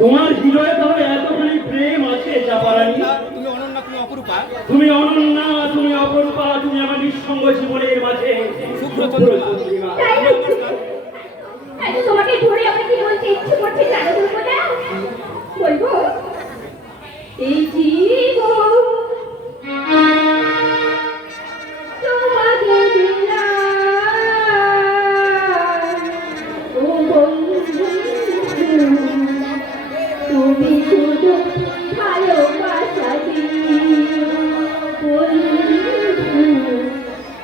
তোমার হৃদয়ে তাহলে এতখানি প্রেম আছে চাপারানী? তুমি অনন্যা, তুমি অপরূপা। তুমি অনন্যা, তুমি অপরূপা, তুমি আমার নিঃসঙ্গ জীবনের মাঝে তোমাকে ধরে আমাকে কি বলতে ইচ্ছে করছে জানো দুর্গা? বলবো এই জীবন তোমাকে তুমি শুধু ভালোবাসা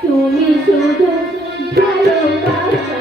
তুমি শুধু ভালোবাসা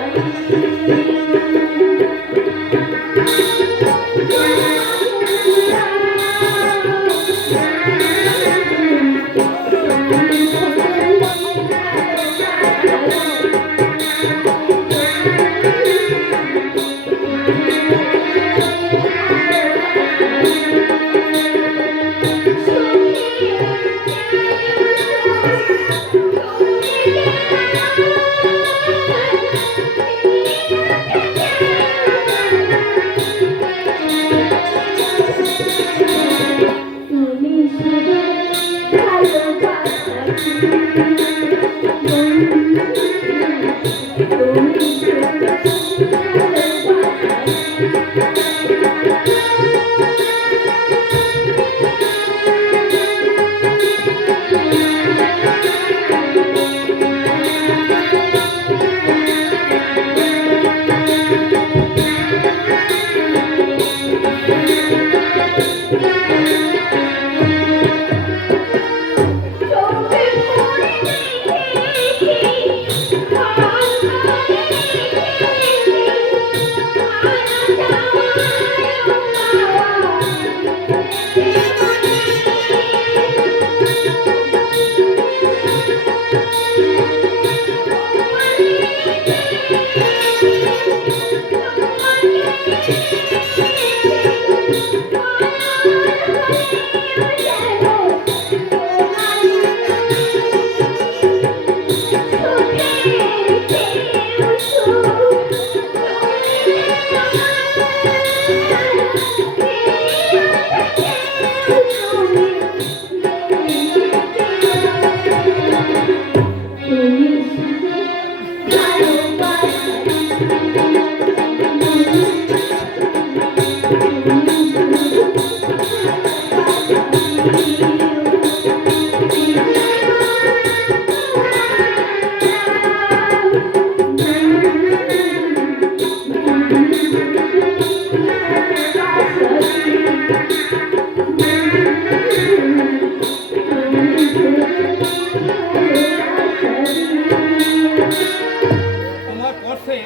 স্পর্শে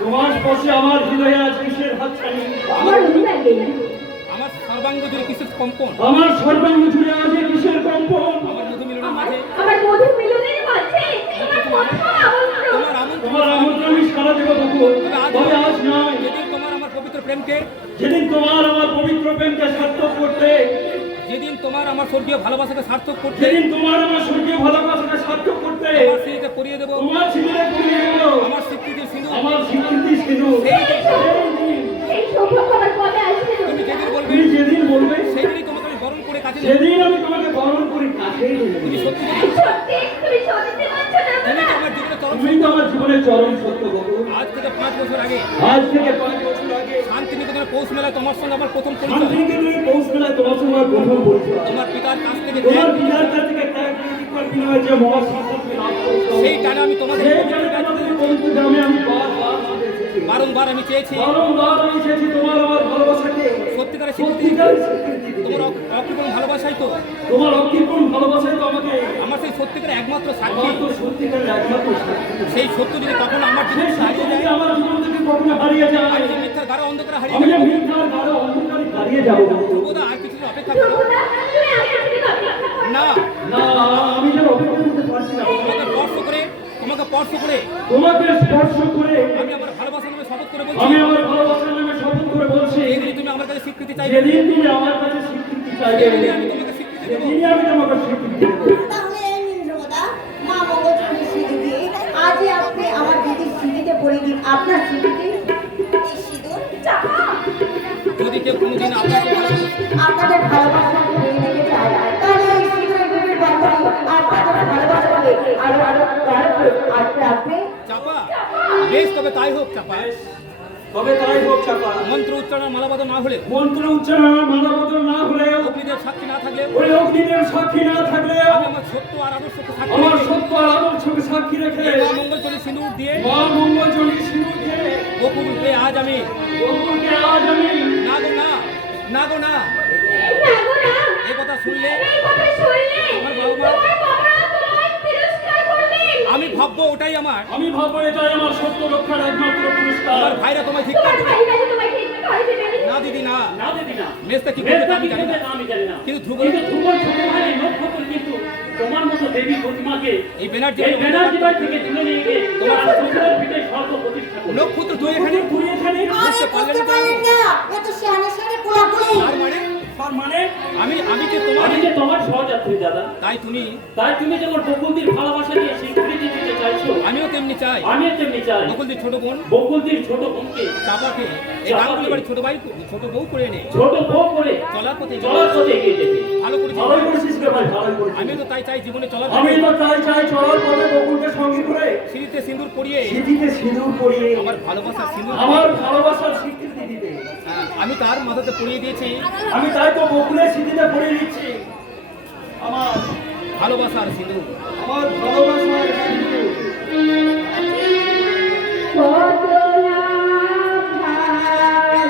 তোমার স্পর্শে আমার হৃদয়ে আজ কিসের হাতছানি, আমার হৃদয়ে আমার সর্বাঙ্গ জুড়ে কিসের কম্পন, আমার সর্বাঙ্গ জুড়ে আজ কিসের কম্পন, আমার মধু মিলনের মাঝে আমার মধু মিলনের মাঝে তোমার কথা আমন্ত্রণ। তোমার আমন্ত্রণ তোমার আমন্ত্রণ আমি সারা দেব বকুল, তবে আজ নয়। যেদিন তোমার আমার পবিত্র প্রেমকে, যেদিন তোমার আমার পবিত্র প্রেমকে সার্থক করতে, যেদিন তোমার আমার স্বর্গীয় ভালোবাসাকে সার্থক করতে, যেদিন তোমার আমার স্বর্গীয় ভালোবাসাকে সার্থক করতে তোমার স্মৃতিতে পরিয়ে দেবো তোমার সিঁদুরে পরিয়ে দেব আমার স্বীকৃতির সিঁদুর। আমার স্বীকৃতি সিঁদুর। সেই দিন সেই দিন সেই সৌভাগ্য আমার কবে আসবে? তুমি যেদিন বলবে তুমি যেদিন বলবে সেদিনই তোমাকে আমি বরণ করে কাছে নেব। সেদিন আমি তোমাকে বরণ করি কাছেই নেব। তুমি সত্যি সত্যি তুমি সত্যি বলছো না তুমি বাবা? তো আমার জীবনে চরম তুমি তো আমার জীবনের চরম সত্য বকুল। আজ থেকে 5 বছর আগে আজ থেকে 5 বছর আগে শান্তিনিকেতনের পৌষ মেলায় তোমার সঙ্গে আমার প্রথম পরিচয়। শান্তিনিকেতনের পৌষ মেলায় তোমার সঙ্গে আমার প্রথম পরিচয়। তোমার পিতার কাছ থেকে তোমার পিতার কাছ থেকে ত্যাগ প্রতিজ্ঞার বিনিময়ে যে মহাসম্পদ তুমি লাভ করেছো, সেই টানে আমি তোমাদের সেই টানে তোমাদের পবিত্র গ্রামে আমি বারবার এসেছি। বারংবার আমি চেয়েছি বারংবার আমি এসেছি তোমার আমার ভালোবাসাকে সত্যিকারের স্বীকৃতি দিতে। সত্যিকারের স্বীকৃতি দিতে। তোমার অকৃপণ ভালোবাসাই তো তোমার অকৃপণ ভালোবাসাই তো আমাকে আমার সেই সত্যিকারের একমাত্র সাক্ষী। আমার তো সত্যিকারের একমাত্র সাক্ষী। সেই সত্য যদি কখনো আমার সেই জীবনে সত্য হারিয়ে যদি যায়, আমার জীবন থেকে কখনো হারিয়ে যায়, আমি যে মিথ্যার গাঢ় অন্ধকারে হারিয়ে আমি যে যাবো, মিথ্যার গাঢ় অন্ধকারে হারিয়ে যাবো। ধ্রুবদা আর কিছু অপেক্ষা করো ধ্রুবদা, তুমি আগে থেকে অপেক্ষা করো। না। না, আমি যেন অপেক্ষা করতে পারছি না। তোমাকে স্পর্শ করে তোমাকে স্পর্শ করে আমি আমার ভালোবাসার নামে শপথ করে বলছি, আমি আমার ভালোবাসার নামে শপথ করে বলছি, যেদিন তুমি আমার কাছে স্বীকৃতি চাইবে, যেদিন তুমি আমার কাছে স্বীকৃতি চাইবে, সেদিনই আমি তোমাকে স্বীকৃতি দেবো। সেদিনই আমি তোমাকে স্বীকৃতি দেবো। তাহলে এই নিন ধ্রুবদা, মা মঙ্গলচরণের স্মৃতিতে আজই আপনি আমার দিদির স্মৃতিতে পড়ে দিন আপনার স্মৃতিতে এই সিঁদুর। চাপা, যদি কেউ কোনোদিন আপনাকে আপনাদের ভালোবাসাকে মেনে নিতে চায়, তাহলে এই সিঁদুরের গভীর বন্ধন আপনাদের ভালোবাসাকে আরো আরো গাঢ় করে আস্তে আস্তে চাপা, বেশ তবে তাই হোক চাপা। তবে তাই হোক চাপা। মন্ত্র উচ্চারণ মালাবাদ না হলে, মন্ত্র উচ্চারণ মানবদল না হলেও, অগ্নিদেব সাক্ষী না থাকলে, ওই অগ্নিদেব সাক্ষী না থাকলেও, আমি আমার সত্য আর আদর্শকে সাক্ষী আমার রেখে, সত্য আর আদর্শকে সাক্ষী রেখে, মা মঙ্গলচরণের সিঁদুর দিয়ে মা মঙ্গলচরণের সিঁদুর দিয়ে গোকুলকে আজ আমি বকুলকে আজ আমি না গো না, না গো না, না গো না, এই কথা শুনলে এই কথা শুনলে আমার বাবা তোমার বাবারা তোমায় তিরস্কার করবেন। আমি ভাববো ওটাই আমার, আমি ভাববো এটাই আমার সত্য রক্ষার একমাত্র পুরস্কার। আমার ভাইরা তোমায় ঠিক তোমার করে দেবে। ভাইরা যে তোমায় ঠিক করে দেবেন। না দিদি না, না দিদি না, মেজটা কি করবে মেয়েটা তা আমি কি জানি করবে না, তা আমি জানি না। কিন্তু ধ্রুব কিন্তু ধ্রুবর ছোট ভাই নক্ষত্র কিন্তু তোমার মতো দেবী প্রতিমাকে এই ব্যানার্জি এই ব্যানার্জি বাড়ি থেকে তুলে নিয়ে গিয়ে তোমার শ্বশুরের পিঠে স্বর্গ প্রতিষ্ঠা করবে। নক্ষত্র তুই এখানে তুই এখানে বুঝতে আরে পারলেন বুঝতে না? পারলেন না, এত সেহানে সেহানে কোলাকুলি। আর মানে তার মানে আমি যে তোমার, আমি যে তোমার সহযাত্রী দাদা, তাই তুমি, তাই তুমি যেমন বকুলদির ভালোবাসাকে স্বীকৃতি দিতে চাইছো, আমিও তেমনি চাই আমিও তেমনি চাই বকুলদির ছোট বোন বকুলদির ছোট বোনকে চাপাকে এই গাঙ্গুলি বাড়ি ছোট বউ করে এনে ছোট বউ করে চলার পথে চলার পথে এগিয়ে যেতে। ভালো করেছি। ভালোই করেছিস রে ভাই, ভালোই করেছিস। আমিও তো তাই চাই জীবনে চলার আমি পথে তো তাই চাই চলার পথে বকুলকে সঙ্গে করে সিঁড়িতে সিঁদুর পরিয়ে সিঁথিতে সিঁদুর পরিয়ে আমার ভালোবাসার সিঁদুর আমার ভালোবাসার স্বীকৃতি দিতে। হ্যাঁ, আমি তার মাথাতে পরিয়ে দিয়েছি আমি তাই তো বকুলের সিঁথিতে পরিয়ে দিচ্ছি আমার ভালোবাসার সিঁদুর। আমার ভালোবাসার সিঁদুর। কত না ভাগ্যে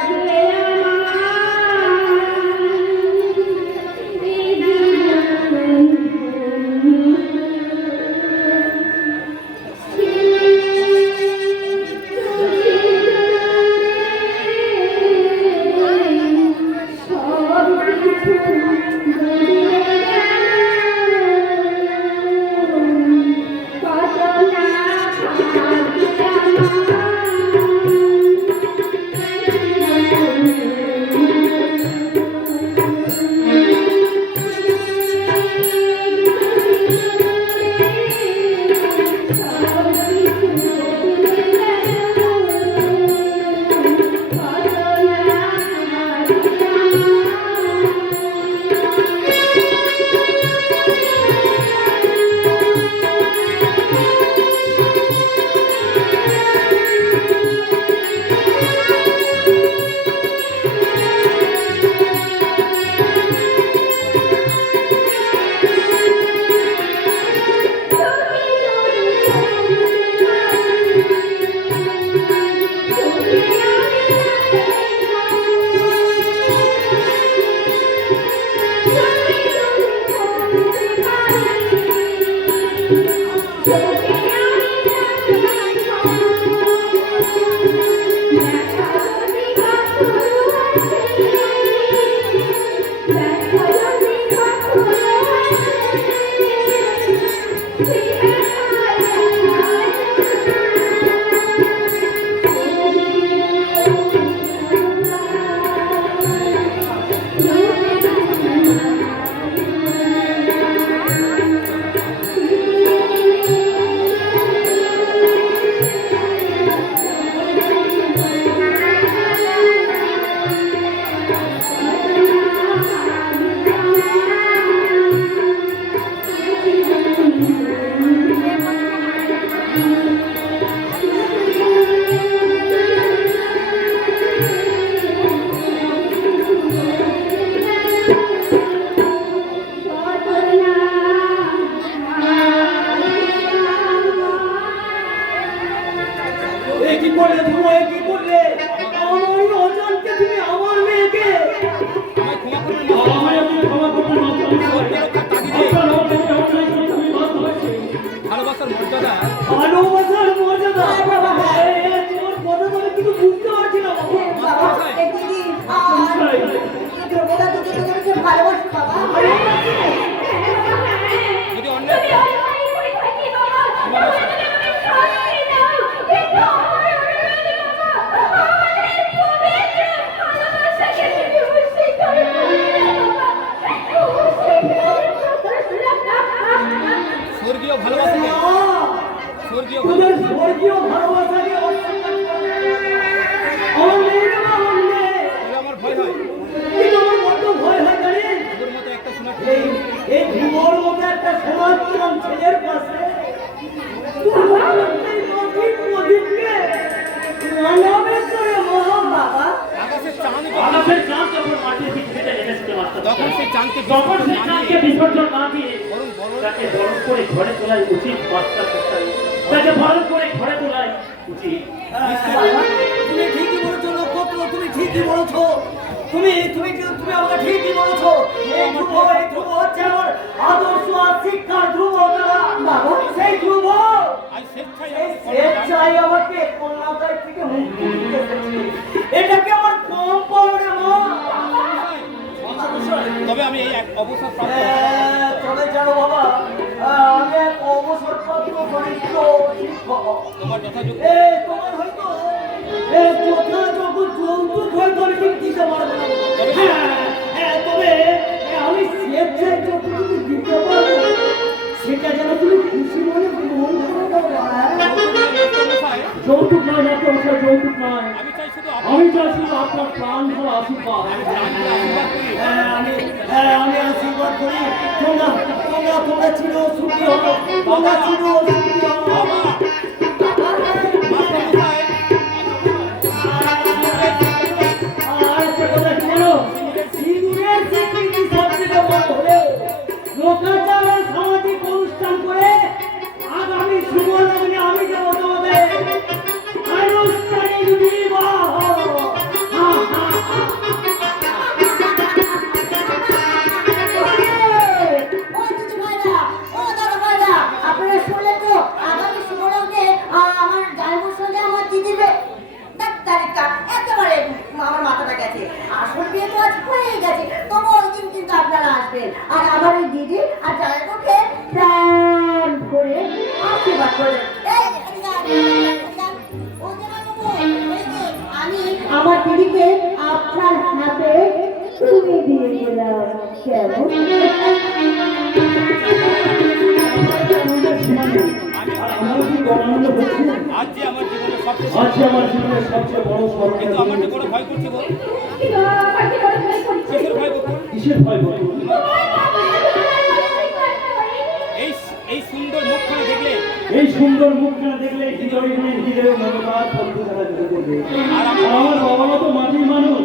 এ কি করলে তুমি? এ কি করলে? আমার ওই অজান্তে তুমি আমার মেয়েকে আমায় ক্ষমা করবেন না। আমায় আপনি ক্ষমা করবেন না। আপনার অন্যায় আমি বাধ্য হয়েছি। ভালোবাসার মর্যাদা তোমার কথা তো আমি কিছু বুঝতে পারছি না বাবা। বাবা দিদি ধ্রুবদা তোকে তোকে ভালোবাসি বাবা। যদি অন্যায় স্বর্গীয় ভালোবাসা নেই। স্বর্গীয় তোদের স্বর্গীয় ভালোবাসাকে অস্বীকার করে আমার মেয়ের মা বললে আমার ভয় হয়। কিন্তু আমার বড্ড ভয় হয় জানিস? তোর মতো একটা শোনা এই ভূগোর মতো একটা সমাজতম ছেলের পাশে প্রদীপকে মানবে করে বাবা আকাশের চাঁদ আকাশের চাঁদ যখন মাটির দিক থেকে নেমেছে মাস্টার, তখন সেই চাঁদকে তখন সেই চাঁদকে বিসর্জন না দিয়ে বরং বড় তাকে বরণ করে ঘরে তোলাই উচিত মাস্টার মশাই। তাকে বরণ করে ঘরে তোলাই উচিত। তুমি ঠিকই বলেছো নক্ষত্র, তুমি ঠিকই বলেছো। তুমি আমাকে ঠিকই বলেছো। এই ধ্রুব হচ্ছে আমার আদর্শ আর শিক্ষার ধ্রুব দাদা। বাবা। সেই ধ্রুব আজ স্বেচ্ছায় এই স্বেচ্ছায় আমাকে কন্যাদায় থেকে মুক্তি দিতে এসেছে। এটা কি আমার কম পাওয়া মা? তবে আমি এই এক অবসর প্রাপ্ত তবে জানো বাবা, আমি এক অবসরপ্রাপ্ত দরিদ্র শিক্ষক। তোমার যথাযোগ্য তোমার হয়তো যথাযোগ্য যৌতুক হয়তো আমি ঠিক দিতে পারবো না। তবে আমি স্বেচ্ছায় যতটুকু দিতে পারবো সেটা যেন তুমি খুশি মনে গ্রহণ করে দাও বাবা। যৌতুক নয় মাস্টার, যৌতুক নয়। আমি চাই শুধু আমি চাই শুধু আপনার প্রাণ ভরা আশীর্বাদ। আমি আশীর্বাদ করি তোমরা চির সুখী হও, তোমরা চির সুখী হও। আর একটা কথা কি জানো? সিঁদুরের স্বীকৃতি সবথেকে বড় হলেও লোকাচার আর সামাজিক অনুষ্ঠান করে আগামী শুভ লগ্নে আমি দেবো তোমাদের আনুষ্ঠানিক বিবাহ। আপনারা শুনলেন তো আগামী শুভলগ্নে আমার জামাইবাবুর সঙ্গে আমার দিদির তারিখটা একেবারে আমার মাথাটা গেছে। আসল বিয়ে তো আজ হয়ে গেছে, তবু ওই দিন কিন্তু আপনারা আসবেন আর আমার ওই দিদি আর জামাইবাবুকে প্রাণ করে আশীর্বাদ করবেন। আমি আমার দিদিকে আপনার হাতে তুলে দিয়ে দিলাম। কেমন? আজ যে আমার জীবনের সবচেয়ে আজ আমার জীবনের সবচেয়ে বড় স্মরণ। কিন্তু আমার যে বড় ভয় করছে গো। কিসের ভয় বকুল? কিসের ভয় বলুন? এই এই সুন্দর মুখখানা দেখলে এই সুন্দর মুখখানা দেখলে হৃদয়ে মমতার বন্ধু দ্বারা জুড়ে করবে। আর আমার বাবা মা তো মাটির মানুষ।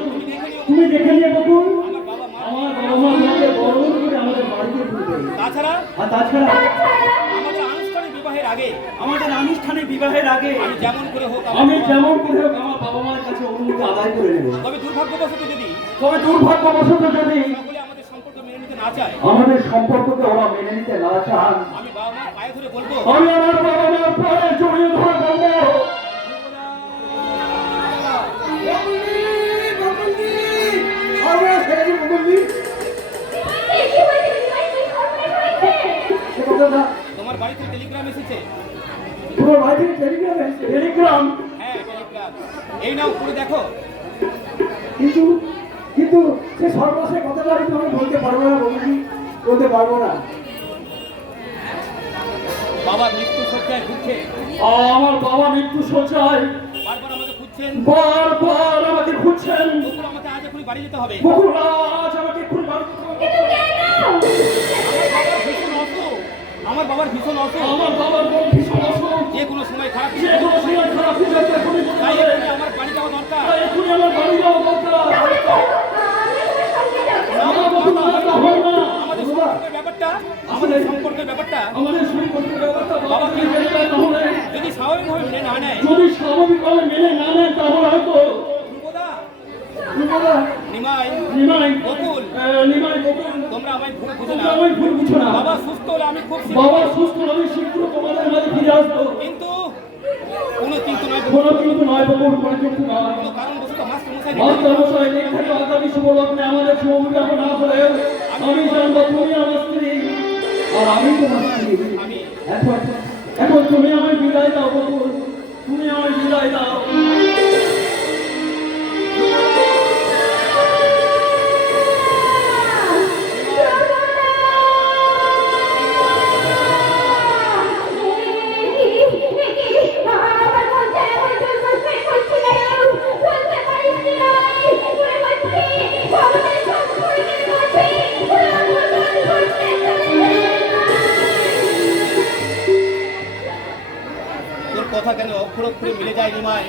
তুমি দেখে নিয়ে বকুল, আমার বাবা মা আমার বাবা মা আমাকে বরণ করে আমাদের বাড়িতে তুলবে। তাছাড়া আর তাছাড়া আমাদের আনুষ্ঠানিক বিবাহের আগে আমাদের আনুষ্ঠানিক বিবাহের আগে আমি যেমন করে হোক আমি যেমন করে হোক আমার বাবা মায়ের কাছে অনুমতি আদায় করে নেব। তবে দুর্ভাগ্যবশত যদি তবে দুর্ভাগ্যবশত যদি সকলে আমাদের সম্পর্ক মেনে নিতে না চায়, আমাদের সম্পর্ককে ওরা মেনে নিতে না চান, আমি বাবা মার পায়ে ধরে বলবো আমি আমার বাবা মার পায়ে জড়িয়ে ধরে বলবো, তোমার বাড়িতে টেলিগ্রাম এসেছে। তোমার বাড়ি থেকে টেলিগ্রাম এসেছে? টেলিগ্রাম? হ্যাঁ টেলিগ্রাম। এই নাও পড়ে দেখো। কিন্তু সে সর্বশেষ কথাটা আমি তোমাকে বলতে পারবো না বন্ধু, বলতে পারবো না। বাবা মৃত্যু শয্যায় ঘুরছে, আমার বাবা মৃত্যু শয্যায় বারবার আমাকে খুঁজছেন, বারবার আমাকে খুঁজছেন। বকুল আমাকে আজ এখনই বাড়ি যেতে হবে। বকুল আজ আমাকে এক্ষুনি বাড়ি যেতে হবে। আমার বাবার ভীষণ অসুখ। আমার বাবার মন ভীষণ অসুখ। যে কোনো স্বাভাবিকভাবে মেনে না নেন তাহলে হয়তো ধ্রুবদা, তোমরা নিমাই, নিমাই বকুল, নিমাই বকুল তোমরা আমায় ভুল বুঝো তোমরা না। আমায় ভুল বুঝো না। বাবা সুস্থ হলে আমি খুব বাবা সুস্থ হলে শীঘ্র তোমাদের মাঝে ফিরে আসবো। কিন্তু কোনো কিন্তু নয়, কোনো কিন্তু নয় বকুল, কোনো কিন্তু নয়। কোনো কারণবশত মাস্টার মশাই মাস্টার মশাই নির্ধারিত আগামী শুভ লগ্নে আমাদের শুভবিবাহ না হলে আমি জানবো তুমি আমার স্ত্রী আর আমি তোমার স্ত্রী। এখন এখন তুমি আমায় বিদায় দাও বকুল, তুমি আমায় বিদায় দাও। তোর কথা কেন অক্ষর অক্ষরে মিলে যায় নিমাই?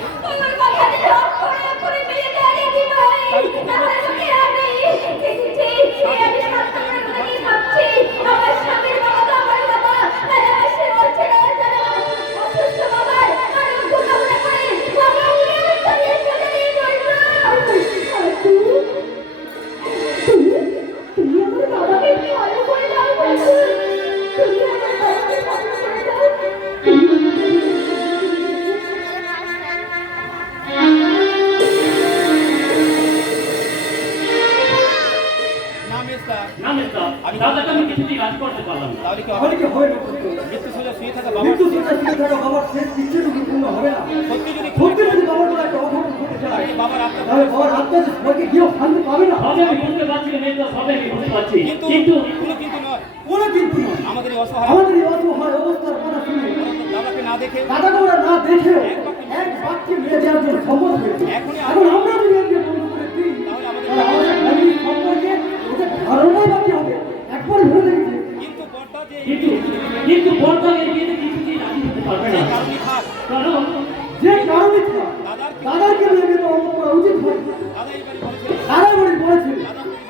না মেজদা, আমি দাদাকে আমি কিছুতেই রাজি করতে পারলাম না। তাহলে কি তাহলে কি হবে বকুল? মৃত্যু সোজা শুয়ে থাকা বাবা মৃত্যু সোজা শুয়ে থাকা বাবার শেষ ইচ্ছেটুকু পূর্ণ হবে না। সত্যি যদি সত্যি যদি বাবার কোনো একটা অঘটন ঘটে যায় বাবার আত্মা তাহলে বাবার আত্মা যে স্বর্গে গিয়েও শান্তি পাবে না। সবে আমি বুঝতে পারছি মেয়েটা, সবে আমি বুঝতে পারছি, কিন্তু কিন্তু কোনো কিন্তু নয়, কোনো কিন্তু নয়। আমাদের এই অসহায় আমাদের এই অসহায় অবস্থার কথা শুনে দাদাকে না দেখে দাদাকে ওরা না দেখেও এক বাক্যে মেরে দেওয়ার জন্য সম্মত হয়েছে। এখন আমরা যদি একে বন্ধ করে দিই তাহলে আমাদের ফ্যামিলির সম্পর্কে ওদের ধারণাই বাকি হবে। একবার ভেবে দেখেছি কিন্তু বড়টা যে কিন্তু কিন্তু বর্তমানে বিয়েতে কিছুতেই রাজি হতে পারবে না। কারণই থাক, কারণ যে কারণে দাদাকে মেরে দেওয়া করা উচিত হয়। দাদা এই বাড়ি বলেছিলেন দাদা বলে বলেছিল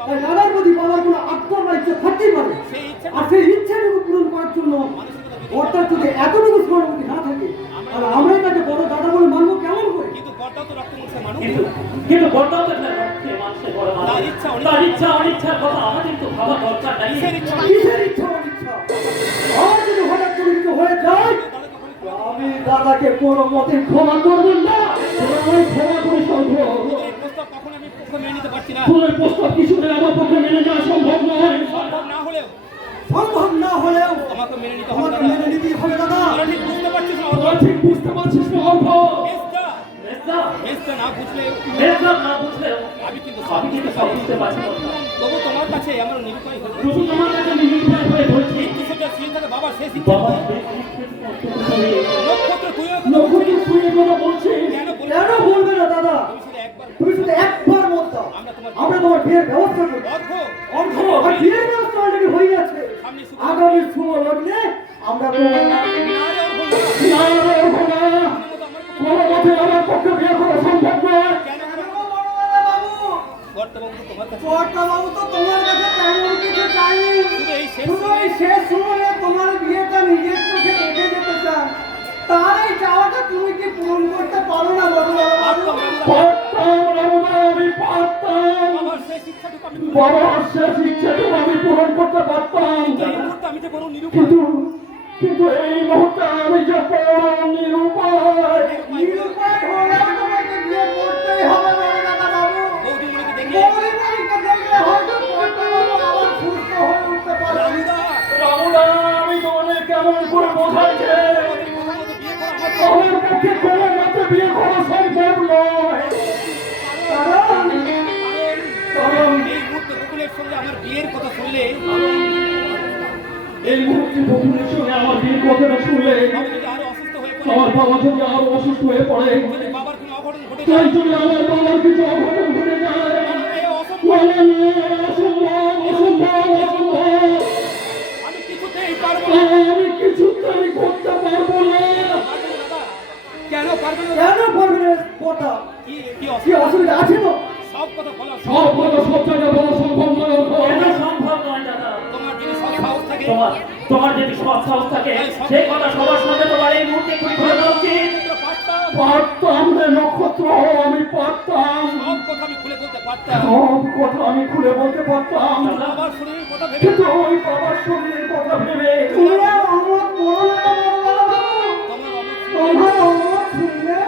তাই দাদার প্রতি বাবার কোনো আত্মা বা ইচ্ছা থাকতেই পারে। সেই ইচ্ছা আর সেই ইচ্ছাটুকু পূরণ করার জন্য অর্থাৎ যদি এতটুকু সহানুভূতি না থাকে তাহলে আমরাই তাকে বড় দাদা বলে মানবো কেমন করে? কিন্তু বড়টা তো রক্ত মুখে মানুষ, কিন্তু কিন্তু বর্তমানে একটা রক্তে মানুষের বড় মানুষ। তার ইচ্ছা অনিচ্ছার কথা আমাদের তো ভাবা দরকার নাই। কিসের ইচ্ছা? কিসের ইচ্ছা অনিচ্ছা? আমার যদি হঠাৎ করে কিছু হয়ে যায় তো আমি দাদাকে কোনো মতে ক্ষমা করবেন না। আমি ক্ষমা করে সম্ভব এই প্রস্তাব কখন আমি পক্ষে মেনে নিতে পারছি না। তোমার প্রস্তাব কিছুতে আমার পক্ষে মেনে নেওয়া সম্ভব নয়। সম্ভব না হলেও তোমাকে মেনে নিতে তোমাকে হবে মেনে নিতেই হবে দাদা। তোরা ঠিক বুঝতে পারছিস না তোরা ঠিক বুঝতে পারছিস না অর্থ। মেজদা, মেজদা না বুঝলে না বুঝলেও আমি কিন্তু আমি কিন্তু সব বুঝতে পারছি না। তবু তোমার কাছে আমার নিরুপায় হয়ে শুধু তোমার কাছে নির্ভর হয়ে বলছি, মৃত্যু সোজা শুয়ে থাকা বাবা শেষ ইচ্ছা বাবা নক্ষত্র তুইও নক্ষত্র তুই কথা বলছিস কেন বলবি? কেন বলবে না দাদা? তুমি শুধু একবার তুমি শুধু একবার মত দাও, আমরা তোমার বিয়ের ব্যবস্থা করব। অর্থ অর্থ আর বিয়ের ব্যবস্থা অলরেডি হয়ে গেছে। সামনে শুভ আগামী শুভ লগ্নে আমরা তো না রে অর্থ না। কোনো মতে আমার পক্ষে বিয়ে করা সম্ভব নয়। কেন বর্তমানে তোমার কাছে বাবু তো তোমার কাছে তেমন কিছু চাইনি, শুধু এই শেষ শুধু এই শেষ সময়ে তোমার বিয়েটা নিজের চোখে দেখে যেতে চান। তার এই চাওয়াটা তুমি কি পূরণ করতে পারো না বাবু? আমি পারতাম, বাবার শেষ ইচ্ছাটুকু আমি বাবার শেষ ইচ্ছাটুকু আমি পূরণ করতে পারতাম, এই মুহূর্তে আমি যে বড় নিরুপায় কিন্তু কিন্তু এই মুহূর্তে আমি যে পরম নিরুপায়। নিরুপায় হলেও তোমাকে বিয়ে করতেই হবে বলে দাদা বাবু। বৌদিমণিকে দেখে বৌদিমণিকে দেখলে হয়তো পদ্মবাবু আবার সুস্থ হয়ে উঠতে পারবে। রামুদা রামুদা, আমি তোমাদের কেমন করে বোঝাই যে বিয়ে করা হবে আমার পক্ষে কোনো মতে বিয়ে করা সম্ভব নয়। কারণ এই মুহূর্তে বকুলের সঙ্গে আমার বিয়ের কথা শুনলে এই মুহূর্তে বকুলের সঙ্গে আমার বিয়ের কথাটা শুনলে বাবা যদি আরো অসুস্থ হয়ে পড়ে, আমার বাবা যদি আরো অসুস্থ হয়ে পড়ে, যদি বাবার কোনো অঘটন ঘটে তাই যায়, যদি আমার বাবার কিছু অঘটন ঘটে যায়, এই অসম্ভব, অসম্ভব অসম্ভব অসম্ভব, আমি কিছুতেই পারবো না। আমি কিছুতেই করতে পারবো না। দাদা কেন পারবে না? কেন পারবে না কথা? কি কি কি অসুবিধা? অসুবিধা আছে তো? সব কথা বলা সব কথা সব জায়গায় বলা সম্ভব নয়। এটা সম্ভব নয় দাদা। তোমার যদি সব সাহস থাকে তোমার যদি সৎ সাহস থাকে সেই কথা সবার সামনে তোমার এই মুহূর্তে করে দেওয়া উচিত। তো পারতাম পারতাম রে নক্ষত্র, আমি পারতাম। সব কথা আমি খুলে বলতে পারতাম, সব কথা আমি খুলে বলতে পারতাম, কিন্তু আমার শরীরের কথা ভেবে কিন্তু ওই বাবার শরীরের কথা ভেবে তুমি আর অমত করো না বড় বাবু। তোমার অমত তোমার অমত শুনলে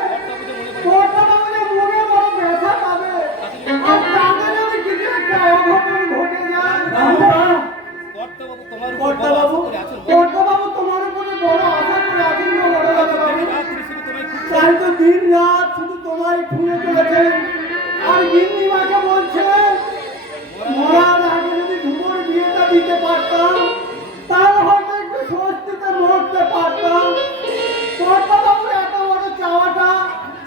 তোরটা আমাদের মনে বড় ব্যথা পাবে। আর তাদের যদি কিছু একটা অঘটন ঘটে যায়, কর্তাবাবু তোমার উপর কর্তা বড় বাবু, আশা করে আছেন। কর্তা বাবু তোমার উপরে বড় আশা করে আছেন গো বড় বাবু। রাত্রি শুধু তোমায় খুঁজছে। তাই তো দিন রাত শুধু তোমায় খুঁজে চলেছেন। আর গিন্নিমাকে বলছেন মরার আগে যদি ধুমোর বিয়েটা দিতে পারতাম, তাহলে হয়তো একটু স্বস্তিতে মরতে পারতাম। কর্তা বাবুর এত বড় চাওয়াটা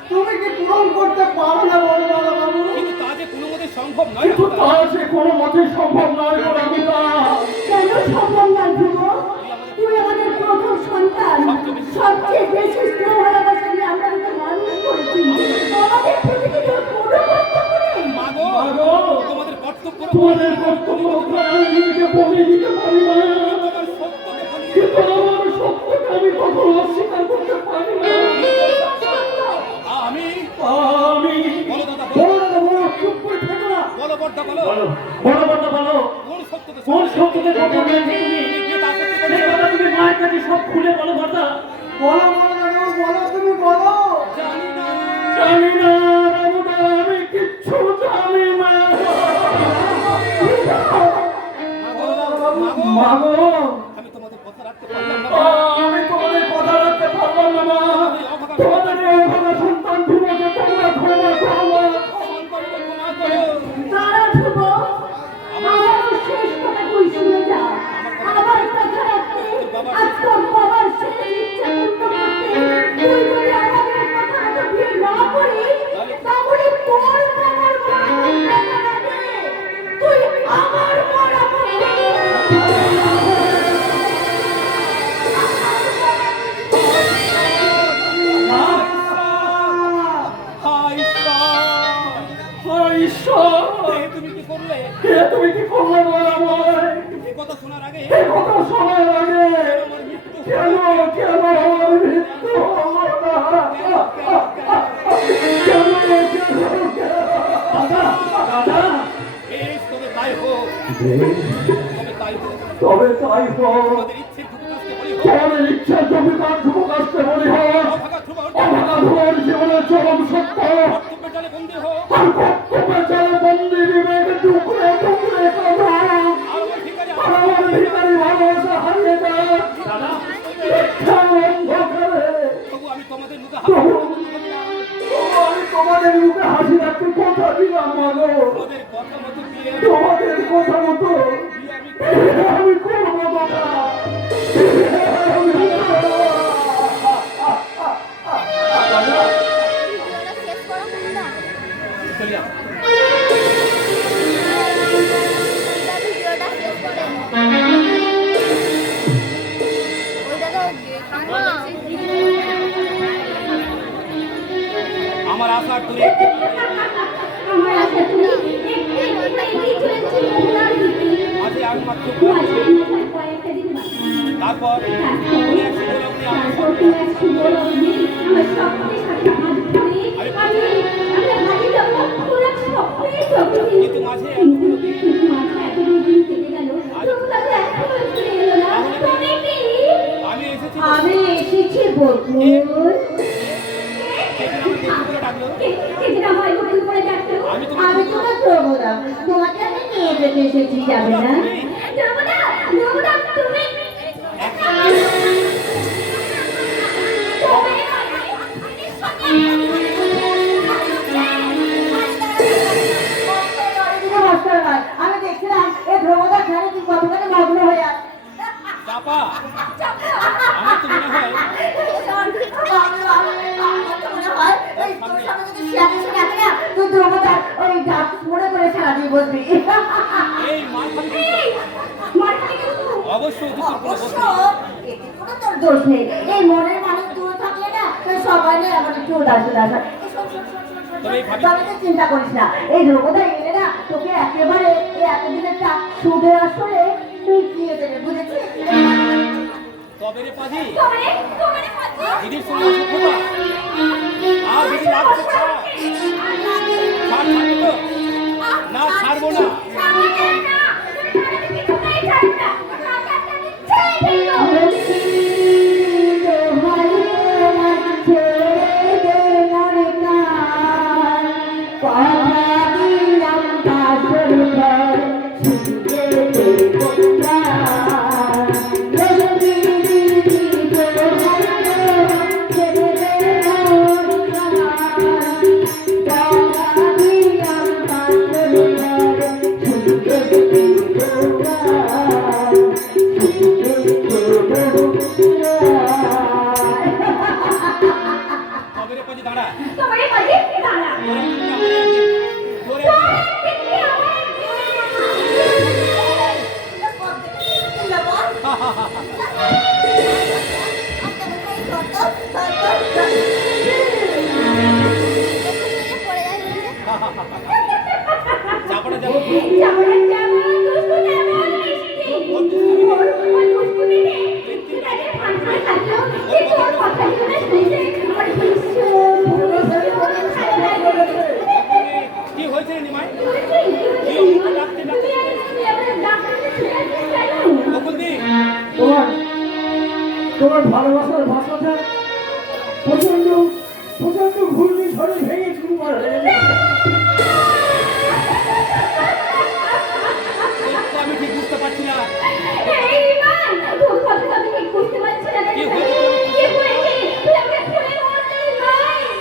তুমি কি পূরণ করতে পারো না বড় বাবু? কিন্তু তা যে কোনো মতে সম্ভব নয় কিন্তু তা সে কোনো মতেই সম্ভব নয় গো রামিতা। কেন সম্ভব নয় ধ্রুব? তুই আমাদের প্রথম সন্তান, সবচেয়ে বেশি স্নেহ ভালোবাসা দিয়ে আমরা তোকে মানুষ করেছি। আমাদের প্রতি কি তোর কোনো কর্তব্য নেই? মাগো, মাগো, তোমাদের কর্তব্য তোমাদের কর্তব্য আমি নিজেকে বলে দিতে পারি না, তোমার সত্যকে বলি। কিন্তু আমার সত্যকে আমি কখনো অস্বীকার করতে পারি না। আমি আমি বলো দাদা, বড় দাদা বড় চুপ করে থেকো না। বলো বড়দা, বলো বলো, বড় কথা বলো, কোন সত্যকে কোন সত্যকে কথা বলছো তুমি? বিয়ে তা করতে এই পারছো? কথা তুমি মায়ের কাছে সব খুলে বলো কথা। বলো বড় দাদা বলো, তুমি বলো। জানি না। জানি না রামুদা, আমি কিচ্ছু জানি না। মাগো, মাগো, আমি তোমাদের কথা রাখতে পারলাম না। আমি তোমাদের কথা রাখতে পারলাম না মা। তোমাদের এই অভাগা সন্তান ধ্রুবকে তোমরা ক্ষমা করো। ক্ষমা করো। তারা ধ্রুব, আমার শেষ কথা তুই শুনে যা। আমার কথা রাখতে আর তোর বাবার শেষ ইচ্ছা পূর্ণ করতে তুই যদি আমাদের কথা মতো বিয়ে না করিস, তাহলে তোর বাবার মরণ দেখা যাবে। তুই আমার মরণ হায় ঈশ্বর, হায় ঈশ্বর, এ তুমি কি করলে? হে তুমি কি করলে বল আমায়? এ কথা শোনার আগে এই কথা শোনার আগে আমার মৃত্যু কেন কেন আমার মৃত্যু হলো না? কেন দাদা, দাদা, বেশ, তবে তাই হোক, তবে তাই হোক। তবে তাই হোক। তোমাদের ইচ্ছের ধ্রুবকাশকে বলি হোক। তোমাদের ইচ্ছা জমিদার ধ্রুব আসতে বলি হোক। অভাগা ধ্রুব অভাগা ধ্রুবের জীবনের চরম সত্য। কর্তব্যের জালে বন্দী হোক। আর কর্তব্যের জালে বন্দী বিবেক টুকরে টুকরে কাঁদো। আর আমার ঠিকানা আর আমার ভিখারি ভালোবাসা হারিয়ে যাক। দাদা, মিথ্যা অন্ধকারে তবু আমি তোমাদের মুখে তবু আমি তোমাদের মুখে হাসি রাখতে কথা দিলাম মাগো। তোমাদের কথা মতো বিয়ে তোমাদের কথা মতো আমি করবো বাবা। চলে যাও। আমার আশার দূরে আমার আশা তুই এগিয়ে চলেছিস ওনার দিকে। মাঝে একমাত্র মাঝে মাঝে কয়েকটা দিন বাকি। তারপর উনি এক সুবলগ্নে আমার তারপর সঙ্গে তুই এক সুবলগ্নে আমার স্বপ্নের সাথে হাত ধরে আমি হারিয়ে যাব তোর এক স্বপ্নের জগতে। কিন্তু মাঝে এতগুলো দিন কিন্তু মাঝে এতগুলো দিন কেটে গেল, তবু তাকে এখনো ফিরে এলো না। তবে কি? আমি এসেছি আমি এসেছি বকুল। সেদিন আমার বন্ধু করে ডাকলো। সেদিন আমায় বকুল করে ডাকলো। আমি আমি তোমার প্রভুরা, তোমাকে আমি নিয়ে যেতে এসেছি, যাবে না? যমুনা, যমুনা, তুমি আমি দেখছিলাম এই ধ্রুবদার খেলে তুই কতখানি মগ্ন হয়ে আছে। চাপা, আমার তো মনে হয় তুই ধ্রুবদার ওই ডাক মনে করে সারা দিয়ে বসবি। এই মার খাবি অবশ্যই অতি কোনো অবশ্য বস্তু এতে কোনো তোর দোষ নেই। এই মনের মানুষ দূরে থাকলে না সবাই নিয়ে আমার একটু উদাস উদাস হয়। তবে এই ভাবি তবে তুই চিন্তা করিস না, এই ধ্রুবদা এলে না তোকে একেবারে এই এতদিনের টা সুদে আসলে তুই দিয়ে দেবে, বুঝেছিস? তবে রে পাজি তোমারে পাচ্ছি। দিদির সঙ্গে অসভ্যতা দাঁড়া তোমার এই কাজে দাঁড়া। তোরে দেখি আমার চাপড়া যাবো যেমন যেমন দুষ্টু তেমন মিষ্টি। ওই দুষ্টুমিতে পিতাকে ফান করে থাকলো, কিন্তু ওর কথা শুনে শুনতে আমার ভীষণ ভালো লাগে। কি হয়েছে রে নিমাই তোমার বকুলদি তোমার ভালোবাসার ভাষাটা প্রচন্ড প্রচন্ড ঘূর্ণি ঝড়ে ভেঙে চুরমার হয়ে গেছে। আমি ঠিক বুঝতে পারছি না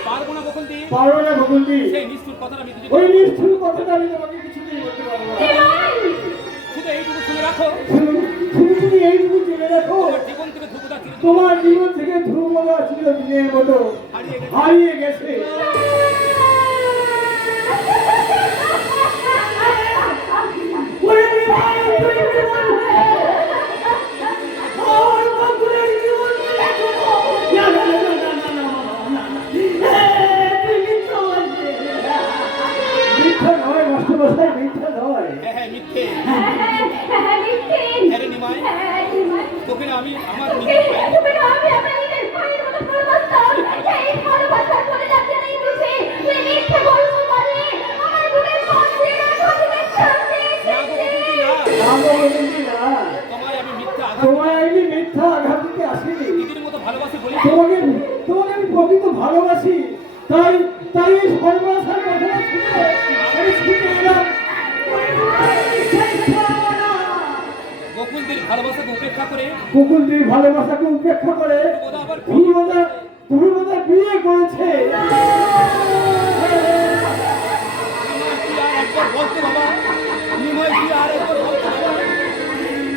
পারবো না বকুলদি পারো না বকুলদি, সেই নিষ্ঠুর কথাটা আমি কিছু ওই নিষ্ঠুর কথাটা আমি তোমাকে কিছুতেই বলতে পারবো না। শুধু এইটুকু শুনে রাখো তুমি এইটুকু জেনে রাখো, তোমার জীবন থেকে ধ্রুবতা চির তোমার জীবন থেকে ধ্রুবতা ছিল দিনের মতো হারিয়ে গেছে। ওরে নিমাই, ওরে নিমাই, আমার বকুলের জীবন ফিরে দেবো। না, না, না, না, না, না, না, না, না। তুই মিথ্যা বলছিস। মিথ্যা নয় মাস্টারমশাই, মিথ্যা নয়। হ্যাঁ মিথ্যে হ্যাঁ রে নিমাই তোকে না আমি আমার নিজের ভাই না গো বকুলদি না না গো বকুলদি না, তোমায় আমি মিথ্যা আঘাত তোমায় আমি মিথ্যা আঘাত দিতে আসিনি। দিদির মতো ভালোবাসি বলি তোমাকে তোমাকে আমি প্রকৃত ভালোবাসি, তাই তাই এই সর্বনাশার কথাটা শুনে আমি ছুটে এলাম। বকুলদির ভালোবাসাকে উপেক্ষা করে বকুলদির ভালোবাসাকে উপেক্ষা করে ধ্রুবদা আবার ধ্রুবদা বিয়ে করেছে। নিমাই তুই আর একবার বলতে বাবা নিমাই তুই আর একবার বলতে বাবা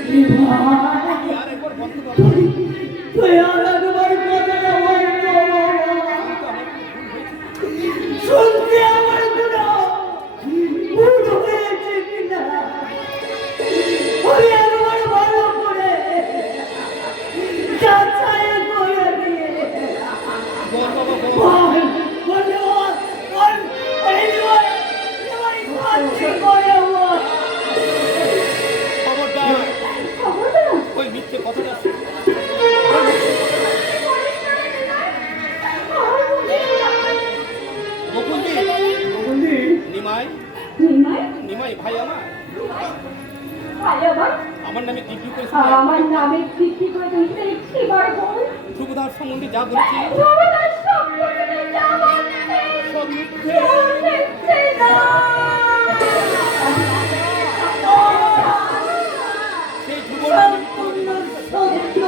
তুই আর একবার বলতে বাবা তুই আর একবার কথাটা বলতো শুনতে আমার কোনো ভুল হয়েছে কিনা ওই একবার ভালো করে যাচাই করে দিয়ে বল বাবা বল বল বলে বল বল বলে বল এবার শান্তি করে বল খবরদার ওই মিথ্যে কথাটা বকুলদি বকুলদি নিমাই নিমাই ভাই আমার আমার নামে দিব্যি করে শুনে আমার নামে কৃষি করে তুমি দেখছি বড় ধ্রুবদার সম্বন্ধে যা বলেছি সব মিথ্যে সেই ধ্রুবর সম্পূর্ণ সত্য।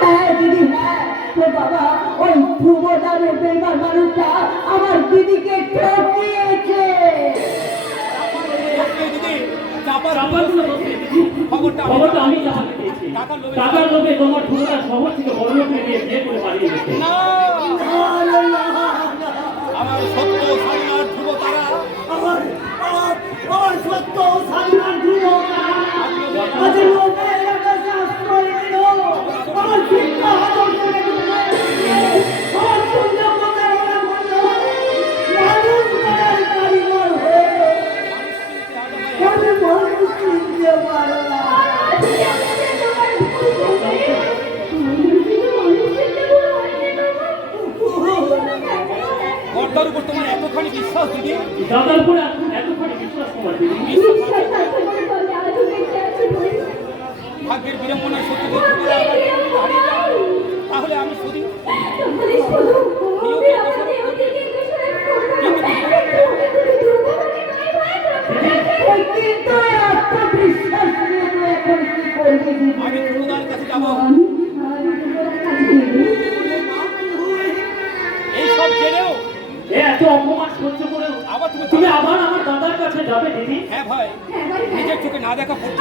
হ্যাঁ দিদি, হ্যাঁ তোর বাবা ওই ধ্রুব নামে বেকার মানুষটা আমার দিদিকে ঠকিয়েছে। দিদি চাপার খবরটা আমি জানাতে পেরেছি। টাকার লোভে টাকার লোভে তোমার ধ্রুবদা শহর থেকে বড় লোক নিয়ে বিয়ে করে পালিয়ে গেছে। না আমার সত্য সাধনার ধ্রুব তারা আমার সত্য সাধনার ধ্রুব আজ লোকের কাছে আশ্রয় নিল আমার শিক্ষা আদর্শকে ডুবে আমার সুন্দর প্রতারণা করল মানুষ করার কারিগর হয়ে আমি মানুষ চিনতে পারো না গর্দার উপর তোমার এতখানি বিশ্বাস দিদি দাদার উপর এতখানি বিশ্বাস তোমার দিদি। ভাগ্যের বিড়ম্বনায় সত্যি ধ্রুবরা আবার হারিয়ে যায় তাহলে আমি শুধু কিন্তু আত্মবিশ্বাস নিয়ে তুই এখন কি করবি দিদি? আমি ধ্রুবদার কাছে যাব এই সব জেনেও এত অপমান সহ্য করেও আবার তুমি তুমি আবার আমার দাদার কাছে যাবে দিদি? হ্যাঁ ভাই নিজের চোখে না দেখা পর্যন্ত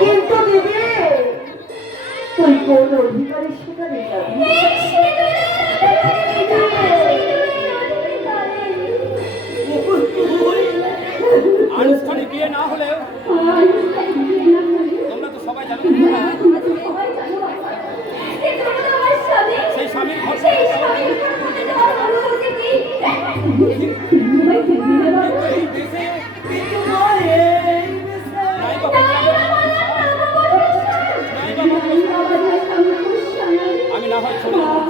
কিন্তু দিদি তুই কোন অধিকারে সেখানে যাবি? বকুল তুই আনুষ্ঠানিক বিয়ে না হলেও তোমরা তো সবাই জানো না, সেই স্বামীর ঘর এই দেশে কিন্তু নয় এই দেশে। নাই বা আমি না হয় চলে যাবো।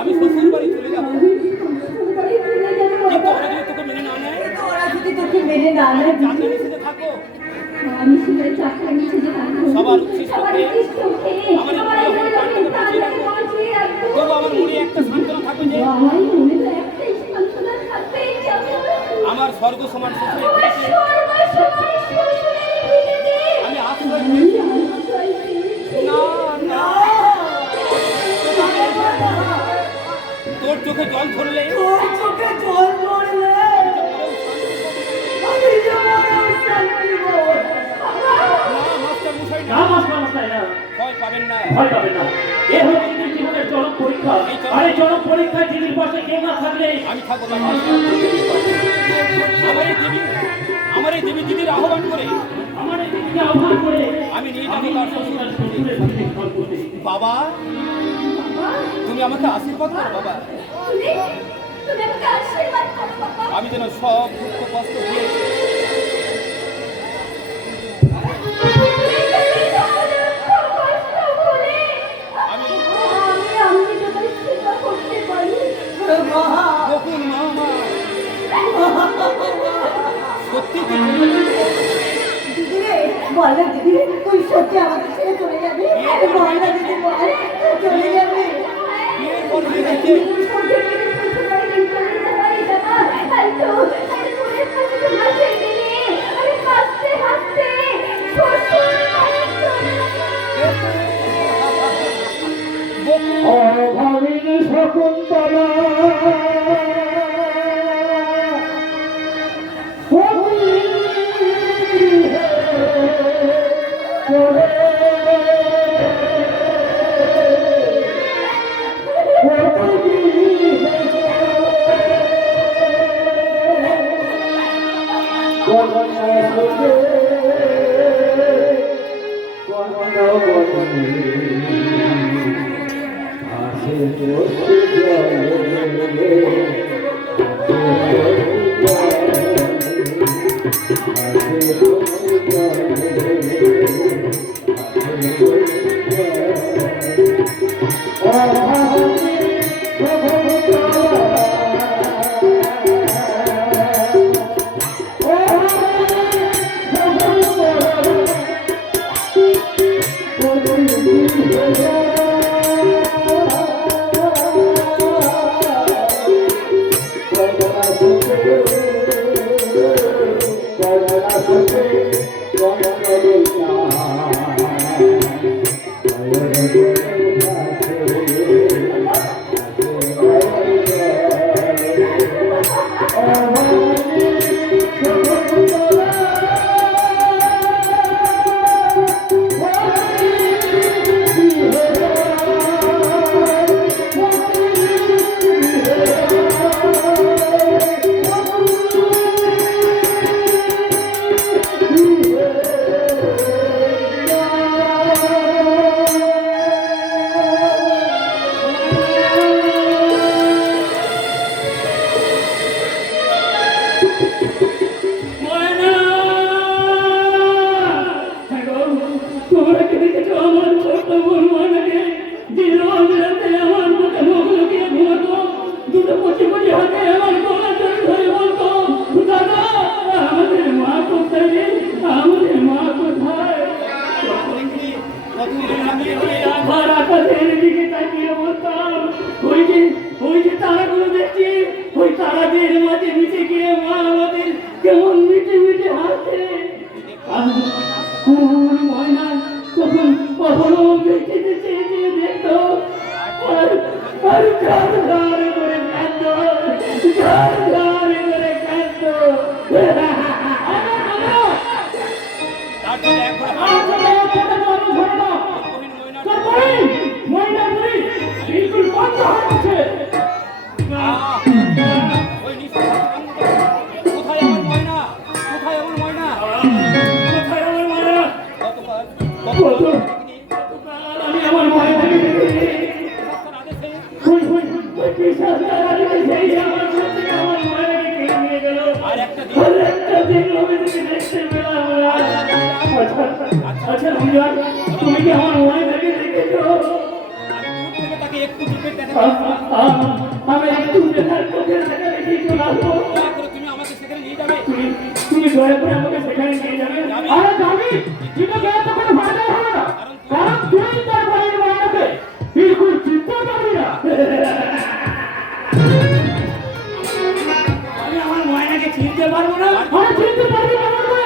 আমি শ্বশুর বাড়ি চলে যাবো, কিন্তু ওরা যদি তোকে মেনে না নেয়, কিন্তু ওরা যদি তোকে মেনে না নেয়, চাকরি নিষেধে থাকো, আমি সেটাই চাকরি নিচে যে থাকবো। সবার উচ্ছিষ্ট সবার খেয়ে, উচ্ছিষ্ট খেয়ে, আমার এই সবার প্রিয় জন্য প্রাণটাকে তাড়াতাড়ি বাঁচিয়ে রাখবো। তবু আমার মনে একটা সান্ত্বনা থাকবে যে আমার মনে তো একটাই সান্ত্বনা থাকবে, যে আমার স্বর্গ সমান শ্বশুরের আমার পেটে সর্বসময় শ্বশুরের ভিড়েতে আমি আশ্রয় পেয়েছি। আশ্রয় পেয়েছি। না না, তোর চোখে জল ধরলে তোর চোখে জল পড়লে আমি যে মনে শান্তি পাবো। না মাস্টার মশাই না না, মাস্টারমশাই না, ভয় পাবেন না। ভয় পাবেন না। এ হলো দিদির জীবনের চরম পরীক্ষা। আর এই চরম পরীক্ষায় দিদির পাশে কেউ না থাকলে আমি থাকবো না। আমার এই দেবী দিদির আহ্বান করে আমার এই দিদিকে আহ্বান করে আমি নিয়ে আমি যাবো তার তার শ্বশুর শ্বশুরের সাথে ফল করতে। বাবা, তুমি আমাকে আশীর্বাদ করো বাবা। তুমি আমাকে আশীর্বাদ করো বাবা। আমি যেন সব দুঃখ কষ্ট দিয়ে আমি আমি তোমার সেবা করতে পারি। বকুল মামা সত্যি কি দিদি রে, বল না দিদি, তুই সত্যি আমাকে ছেড়ে চলে যাবি? বল না দিদি, বল, তুই চলে যাবি? বিয়ের পর বিয়ে দেখে বকুল অভাবিনী শকুন্তলা তোমরা কি দেখেছো আমার ছোট বোন মানাকে দিন রাতে আমার মুখে মুখ লুকিয়ে ঘুমাতো, দুটো কচি কচি হাতে আমার গলা ধরে বলতো, দাদা আমাদের মা কোথায় রে? আমাদের মা কোথায়? আমার আকাশের দিকে তাকিয়ে বলতাম, ওই যে তারাগুলো দেখছি, ওই তারাদের মাঝে মিশে গিয়ে মা আমাদের কেমন মিটে মিটে হাসে। ময়না কখনো দেখতে চেয়ে দেখতো আর গান করে কাঁদতো, গান করে কাঁদতো। একটা দিন আর একটা দিন আমি তোকে দেখতে পেলাম না। আচ্ছা রমজান, তুমি কি আমার ময়নাকে দেখেছো? আমি দূর থেকে তাকে একটু চোখের দেখা আমি একটু দেখার চোখের দেখা দেখেই চলে আসবো। দয়া করে তুমি আমাকে সেখানে নিয়ে যাবে। তুমি দয়া করে আমাকে সেখানে নিয়ে যাবে। আরে যাবি, কিন্তু গেলে তো কোনো ফায়দা হবে না, কারণ তুই তার বাড়ির ময়নাকে বিলকুল চিনতে পারবি না। আমি আমার ময়নাকে চিনতে পারবো না। আরে চিনতে পারবি না বলবে?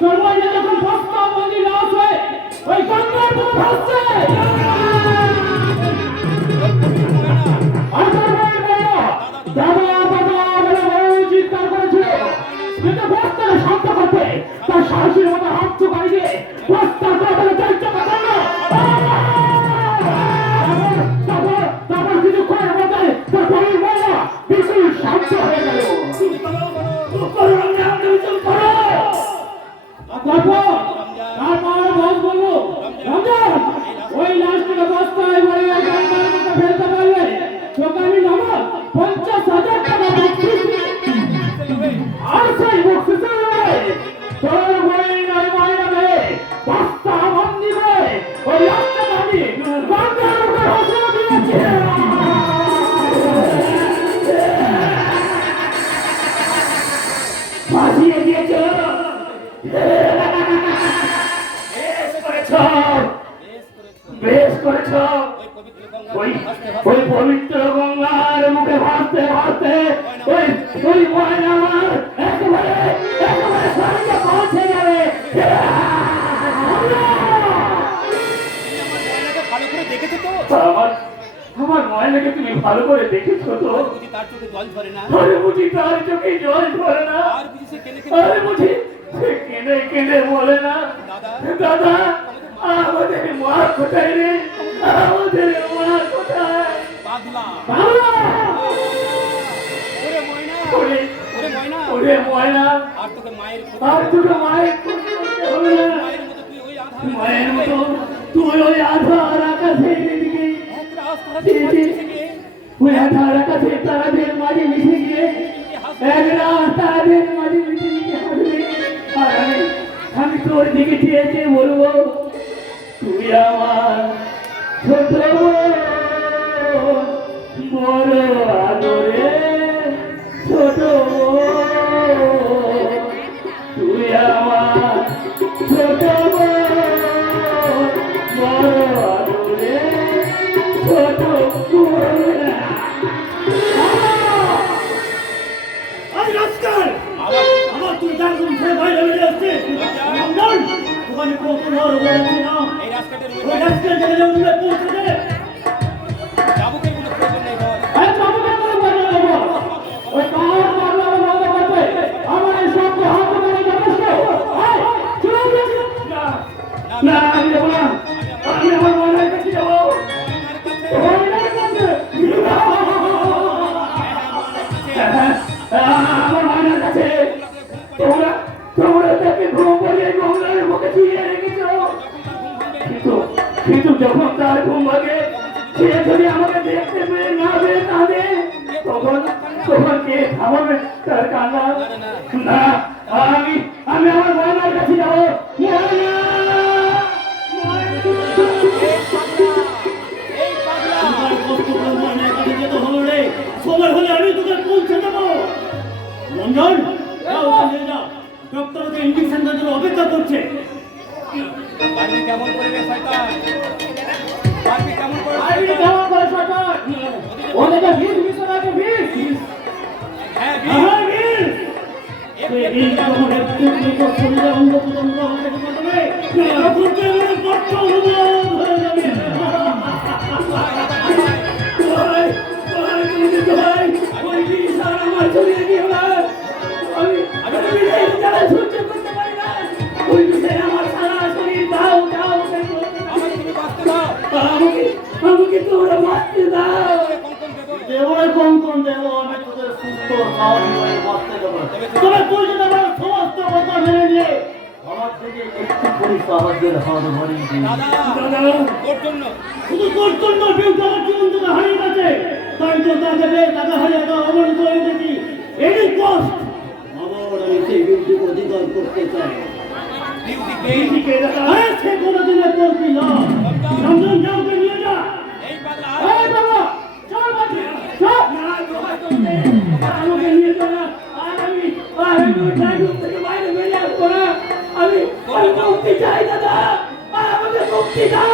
তোর ময়না যখন বস্তা বন্দি লাশ হয়ে ওই গঙ্গার বুকে ভাসছে, আর তোর মায়ের ময়না দাদা দাদা বলে বড় চিৎকার করেছিল, কিন্তু বস্তাকে শান্ত করতে তার সাহসীর মতো হাত চোখাই দিয়ে বস্তার কপালে চাইতে পারল না। তারপর কিছুক্ষণের মধ্যে তার বাড়ির ময়না বিলকুল শান্ত হয়ে গেল। চুপ করো রমজান, তুমি চুপ করো। তারপর বস বললো, রমজান ওই লাশটাকে বস্তায় ভরে গঙ্গার মধ্যে ফেলতে পারলে তোকে আমি নগদ 50,000 টাকা বকশিশ দিচ্ছি। আর সেই বকশিশের বলে তোর ময়নার ময়নাকে বস্তা বন্দি করে ওই লাশটাকে আমি গঙ্গার মুখে ভাসিয়ে দিয়েছি। ভাসিয়ে দিয়েছ? বেশ করেছ। ওই পবিত্র গঙ্গার মুখে ভাসতে ভাসতে ওই ময়না আমার একেবারে স্বর্গে পৌঁছে যাবে। ভালো করে দেখেছো তো? আমার ময়নাকে তুমি ভালো করে দেখেছো তো? আর বুঝি তার চোখে জল ধরে না? আরে বুঝি তার চোখে জল ধরে না? আর বুঝি সে কেঁদে আরে বুঝি সে কেঁদে কেঁদে বলে না, দাদা আমাদের মা কোথায় রে, আমাদের মা কোথায়? পাগলা। বাবা! ওরে ময়না, ওরে ওরে ময়না, ওরে ময়না, আর তোকে মায়ের আর তোকে মায়ের খোঁজ করতে হবে না। মায়ের মতো তুই ওই আধারে মায়ের মতো তুই ওই আধার আকাশের দিকে এক রাস্তা দিয়ে হাঁটছিস গে। ওই আধার আকাশের তারাদের মাঝে মিশে গিয়ে এক রাস্তাদের মাঝে মিশে গিয়ে হাসবে। আর আমি তোর দিকে চেয়ে চেয়ে বলবো, তুই আমার ছোট বোন, বড় আদরে ছোট বোন, তুই আমার ছোট বোন, বড় আদরে ছোট বোন। আরে রাস্কাল, আবার আমার তুই তার রুম ছেড়ে বাইরে বেরিয়ে আসছে। রমজান, ওখানে কতবার বলছি না, এই রাস্তাটার ওই রাস্কাল থেকে রুমে পৌঁছে দে। যাবুকের কোনো প্রয়োজন নেই বল। এই বাবুকে করে বলে দেবো, ওই পাহাড় পাগলা বন্ধ করতে আমার এই সঙ্গে হাত ধরে যথেষ্ট। এই, চলে আসো। না আমি যাবো না, আমি আমার ময়নার কাছে যাবো। ময়নার কাছে? আমার ময়নার কাছে তোমরা তাকে ঘুম পাড়িয়ে গঙ্গার মুখে শুয়ে রেখেছ, কিন্তু যখন তার ঘুম ভাঙে সে যদি আমাকে দেখতে পেয়ে না পেয়ে কাঁদে, তখন কে থামাবে তার কান্না? না, আমি আমার ময়নার কাছে যাবো। ময়না! এই পাগলা, আমার কষ্ট করে ময়নার কাছে যেতে হলো রে। সময় হলে আমি তোকে পৌঁছে দেবো। রমজান, যাও চলে যাও। ডক্টর ওকে ইঞ্জেকশন দেওয়ার জন্য অপেক্ষা করছে। পারবি কেমন করে রে শয়তান? পারবি কেমন করে? আইনি কেমন করে সরকার? ওদেরকে বিষ মিশন আছে, বিষ। হ্যাঁ, আহার বীর! এই যখন একটু শরীরে অঙ্গ প্রত্যঙ্গ আমাকে করবে, তখন তো এবারে বড্ড অভিমান হয়ে যাবে। ভাই, ভাই, তুমি যেতে ভাই। ওই বিষ আর আমার শরীরে দিও না। আমি বিষের জ্বালা সহ্য করতে পারি না। ওই বিষে আমার সারা শরীর দাও দাও করে করতে থাকে। আমাকে তুমি বাঁচতে দাও। আমাকে তোমরা বাঁচতে দাও। কঙ্কন দেবো। দেবরে কঙ্কন দেব, আমি তোদের সুস্থ খাওয়া নিয়ে বাঁচতে দেবো। তবে তুই যদি আমার সমস্ত কথা মেনে নিয়ে আমার থেকে একটু করে সাহায্যের হাত বাড়িয়ে দিই। দাদা, তোর জন্য শুধু তোর জন্য বিউটি আমার জীবন থেকে হারিয়ে গেছে, তাই তো তাকে হারিয়ে দেওয়া অবরোধ করে দিয়েছি। এরই কষ্ট আমার জোগাড় করতে চাই। ডিউটিকে এদিকে দেখা আরে সে কোনোদিনের কর্মী নয়। রমজান যাওকে নিয়ে যা এই বাদলা এই বাবা চল বাকি চল না জোগাড় করতে আমাকে নিয়ে যা না আর আমি ট্রাইবুল থেকে বাইরে বেরিয়ে আসবো না আমি মুক্তি চাই দাদা আমাদের মুক্তি দাও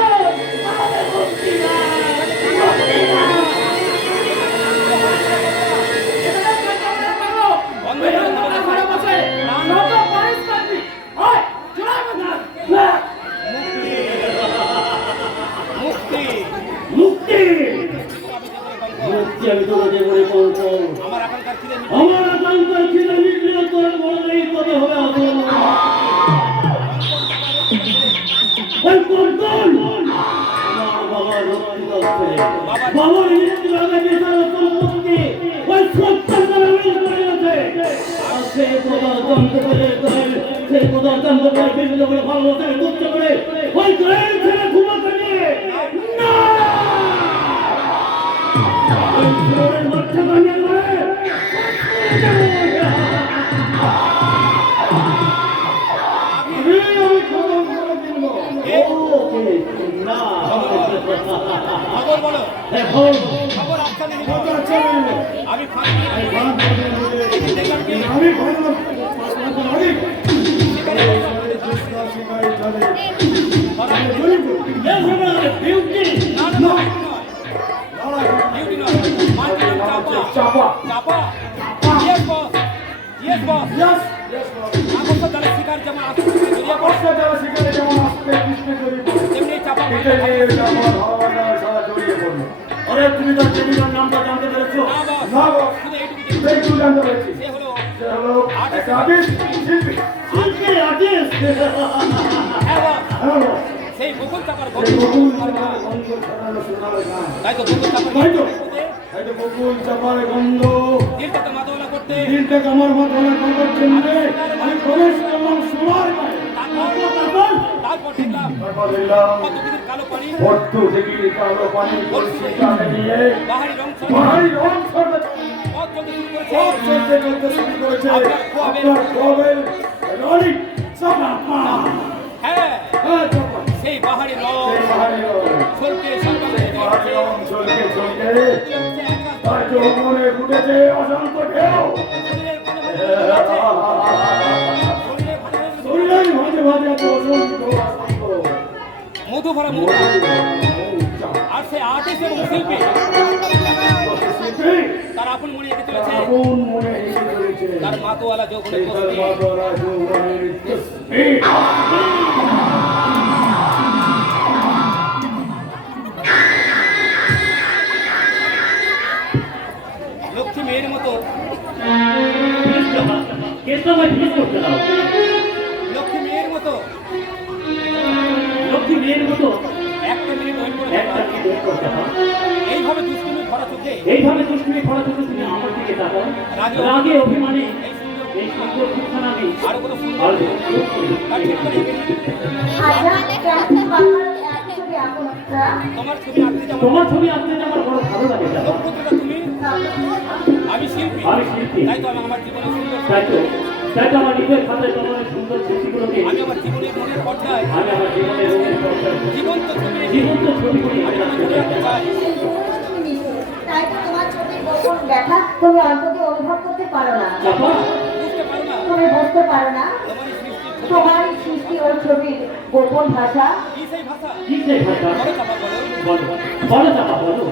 আমাদের মুক্তি দাও মুক্তি দাও মুক্তি মুক্তি মুক্তি আমি তোমাকে বলে কঙ্কন। আমার এখনকার খিদে মিটে আমার আকাঙ্ক্ষার খিদে মিটলে তোর বললেই কত হবে অসম্ভব। ওই কঙ্কন আমার বাবার রক্তি আছে। বাবার ইন্দ্রাকে বিচার সম্পত্তি ওই সত্তর করে মিল করে গেছে। আর সে কোথাও জানতে পেরে সে কোথাও জানতে পেরে বিভিন্ন করে ভালোবাসায় করতে পারে ওই গায়ের ছেলে ঘুমাতে নিয়ে না ওই মাঠে বানিয়ে ধরে আমি খবর করে দিল ওকে না খবর বলো এখন খবর আচ্ছা নেই আচ্ছা আমি ফাঁকি দেখলাম কি আমি ভালো ডিউটি না না ডিউটি নয় মার্কেট চাপা চাপা ইয়েস বস ইয়েস বস আগত দলে শিকার যেমন আসছে জড়িয়ে পড়ছে তেমনি চাপা আরে তুমি তার টেবিলের নামটা জানতে পেরেছো? না বস শুধু এইটুকু সে হলো শিল্পী আর্টিস্ট হ্যাঁ বস সেই বকুল চাপার তাই তো বকুল চাপার গন্ধ দিলটাকে মাদওয়ালা করতে দিনটাকে আমার মাথায় করছেন রে আমি প্রবেশ করলাম সোনার গায়ে। তারপর দেখলাম কত কিছু কালো পানি বাহারি রং পথ চলতে শুরু করেছে হ্যাঁ সেই বাহারি রং চলতে সকালে অশান্ত ঢেউ শরীরের মাঝে মাঝে এত অশান্ত মধু ভরা মুখ আর সে আর্টিস্ট এবং শিল্পী তার আপন মনে এঁকে চলেছে তার মাতোয়ালা যৌবনের লক্ষ্মী মেয়ের মতো লক্ষ্মী মেয়ের মতো লক্ষ্মী মেয়ের মতো একটা মিনিট ওয়েট করে একটা মিনিট করতে হবে। এইভাবে দুষ্টুমি ভরা চোখে এইভাবে দুষ্টুমি করা থেকে তুমি আমার দিকে তাকাও রাগে অভিমানে এই সুন্দর মুখখানা নেই আরো কত সুন্দর তার ঠিক করে এগিয়ে নিয়ে আচ্ছা কেমন বাংলার এত ছবি আঁকো না তোমার ছবি আঁকতে যাবো তোমার ছবি আঁকতে আমার বড় ভালো লাগে দাদা। লক্ষ্যটা তুমি আমি শিল্পী আমি শিল্পী। তাই তো আমি আমার জীবনের সুন্দর তাই তো আমার নিজের খাতায় তোমার সুন্দর ছবিগুলোকে আমি আমার জীবনের মনের পর্দায় আমি আমার জীবনের রঙের পর্দায় জীবন্ত ছবি জীবন্ত ছবিগুলি আমি ধরে রাখতে চাই তাই তো তোমার ছবির গোপন ব্যথা তুমি অন্তত অনুভব করতে পারো না চাপা বুঝতে পারো না তুমি বুঝতে পারো না তোমারই সৃষ্টির ছবি তোমার সৃষ্টি ওই ছবির গোপন ভাষা কি সেই ভাষা কি সেই ভাষা বড় চাপা বলো বলো বলো চাপা বলো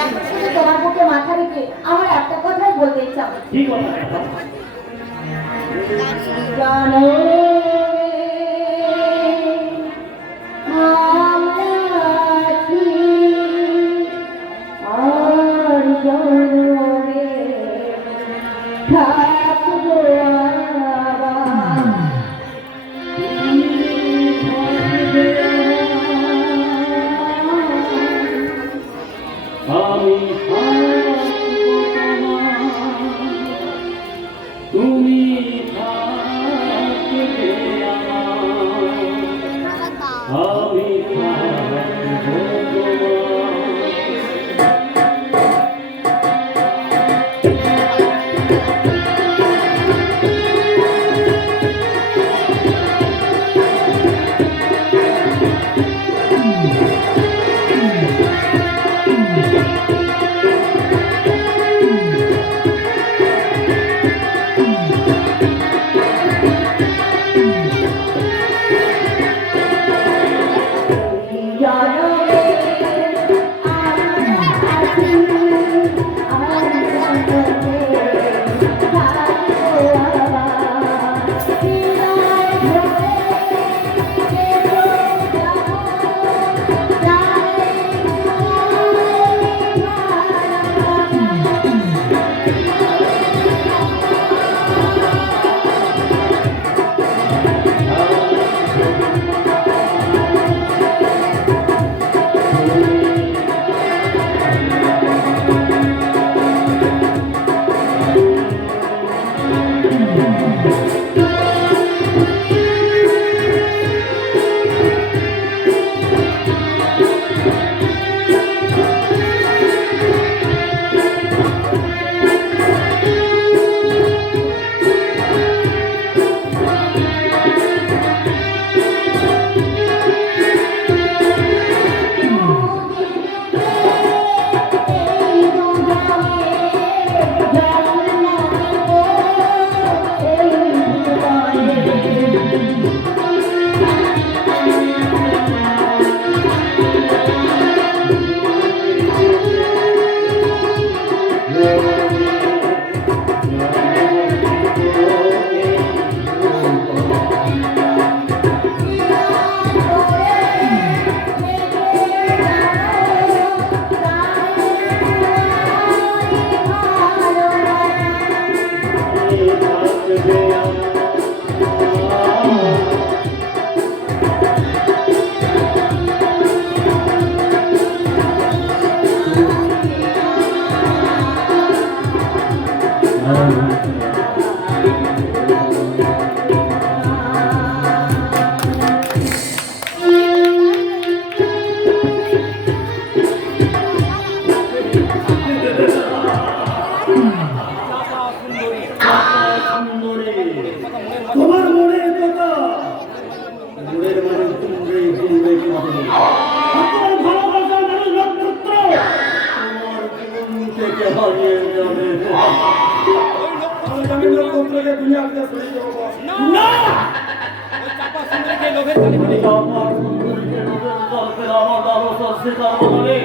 এখন শুধু তোমার বুকে মাথা রেখে আমার একটা কথাই বলতে ইচ্ছা হচ্ছে। ঠিক কথা চাপা জানো আমরা আছি আর জন্মে থাকবো আবার। আমি তুমি থাকবে আমি থাকবে সুন্দরী তোমার মনের কথা মনের মানে তুমি বলবে তোমার ভালোবাসা মানে নক্ষত্র তোমার জীবন থেকে হারিয়ে যাবে আমি নক্ষত্রকে দুনিয়াতে ছেড়ে দেবো না ওই চাপা সুন্দরীকে লোভের তালে ফেলে আমার সুন্দরীকে লোভের তাল ফেলে আমার ভালোবাসা স্বীকার করে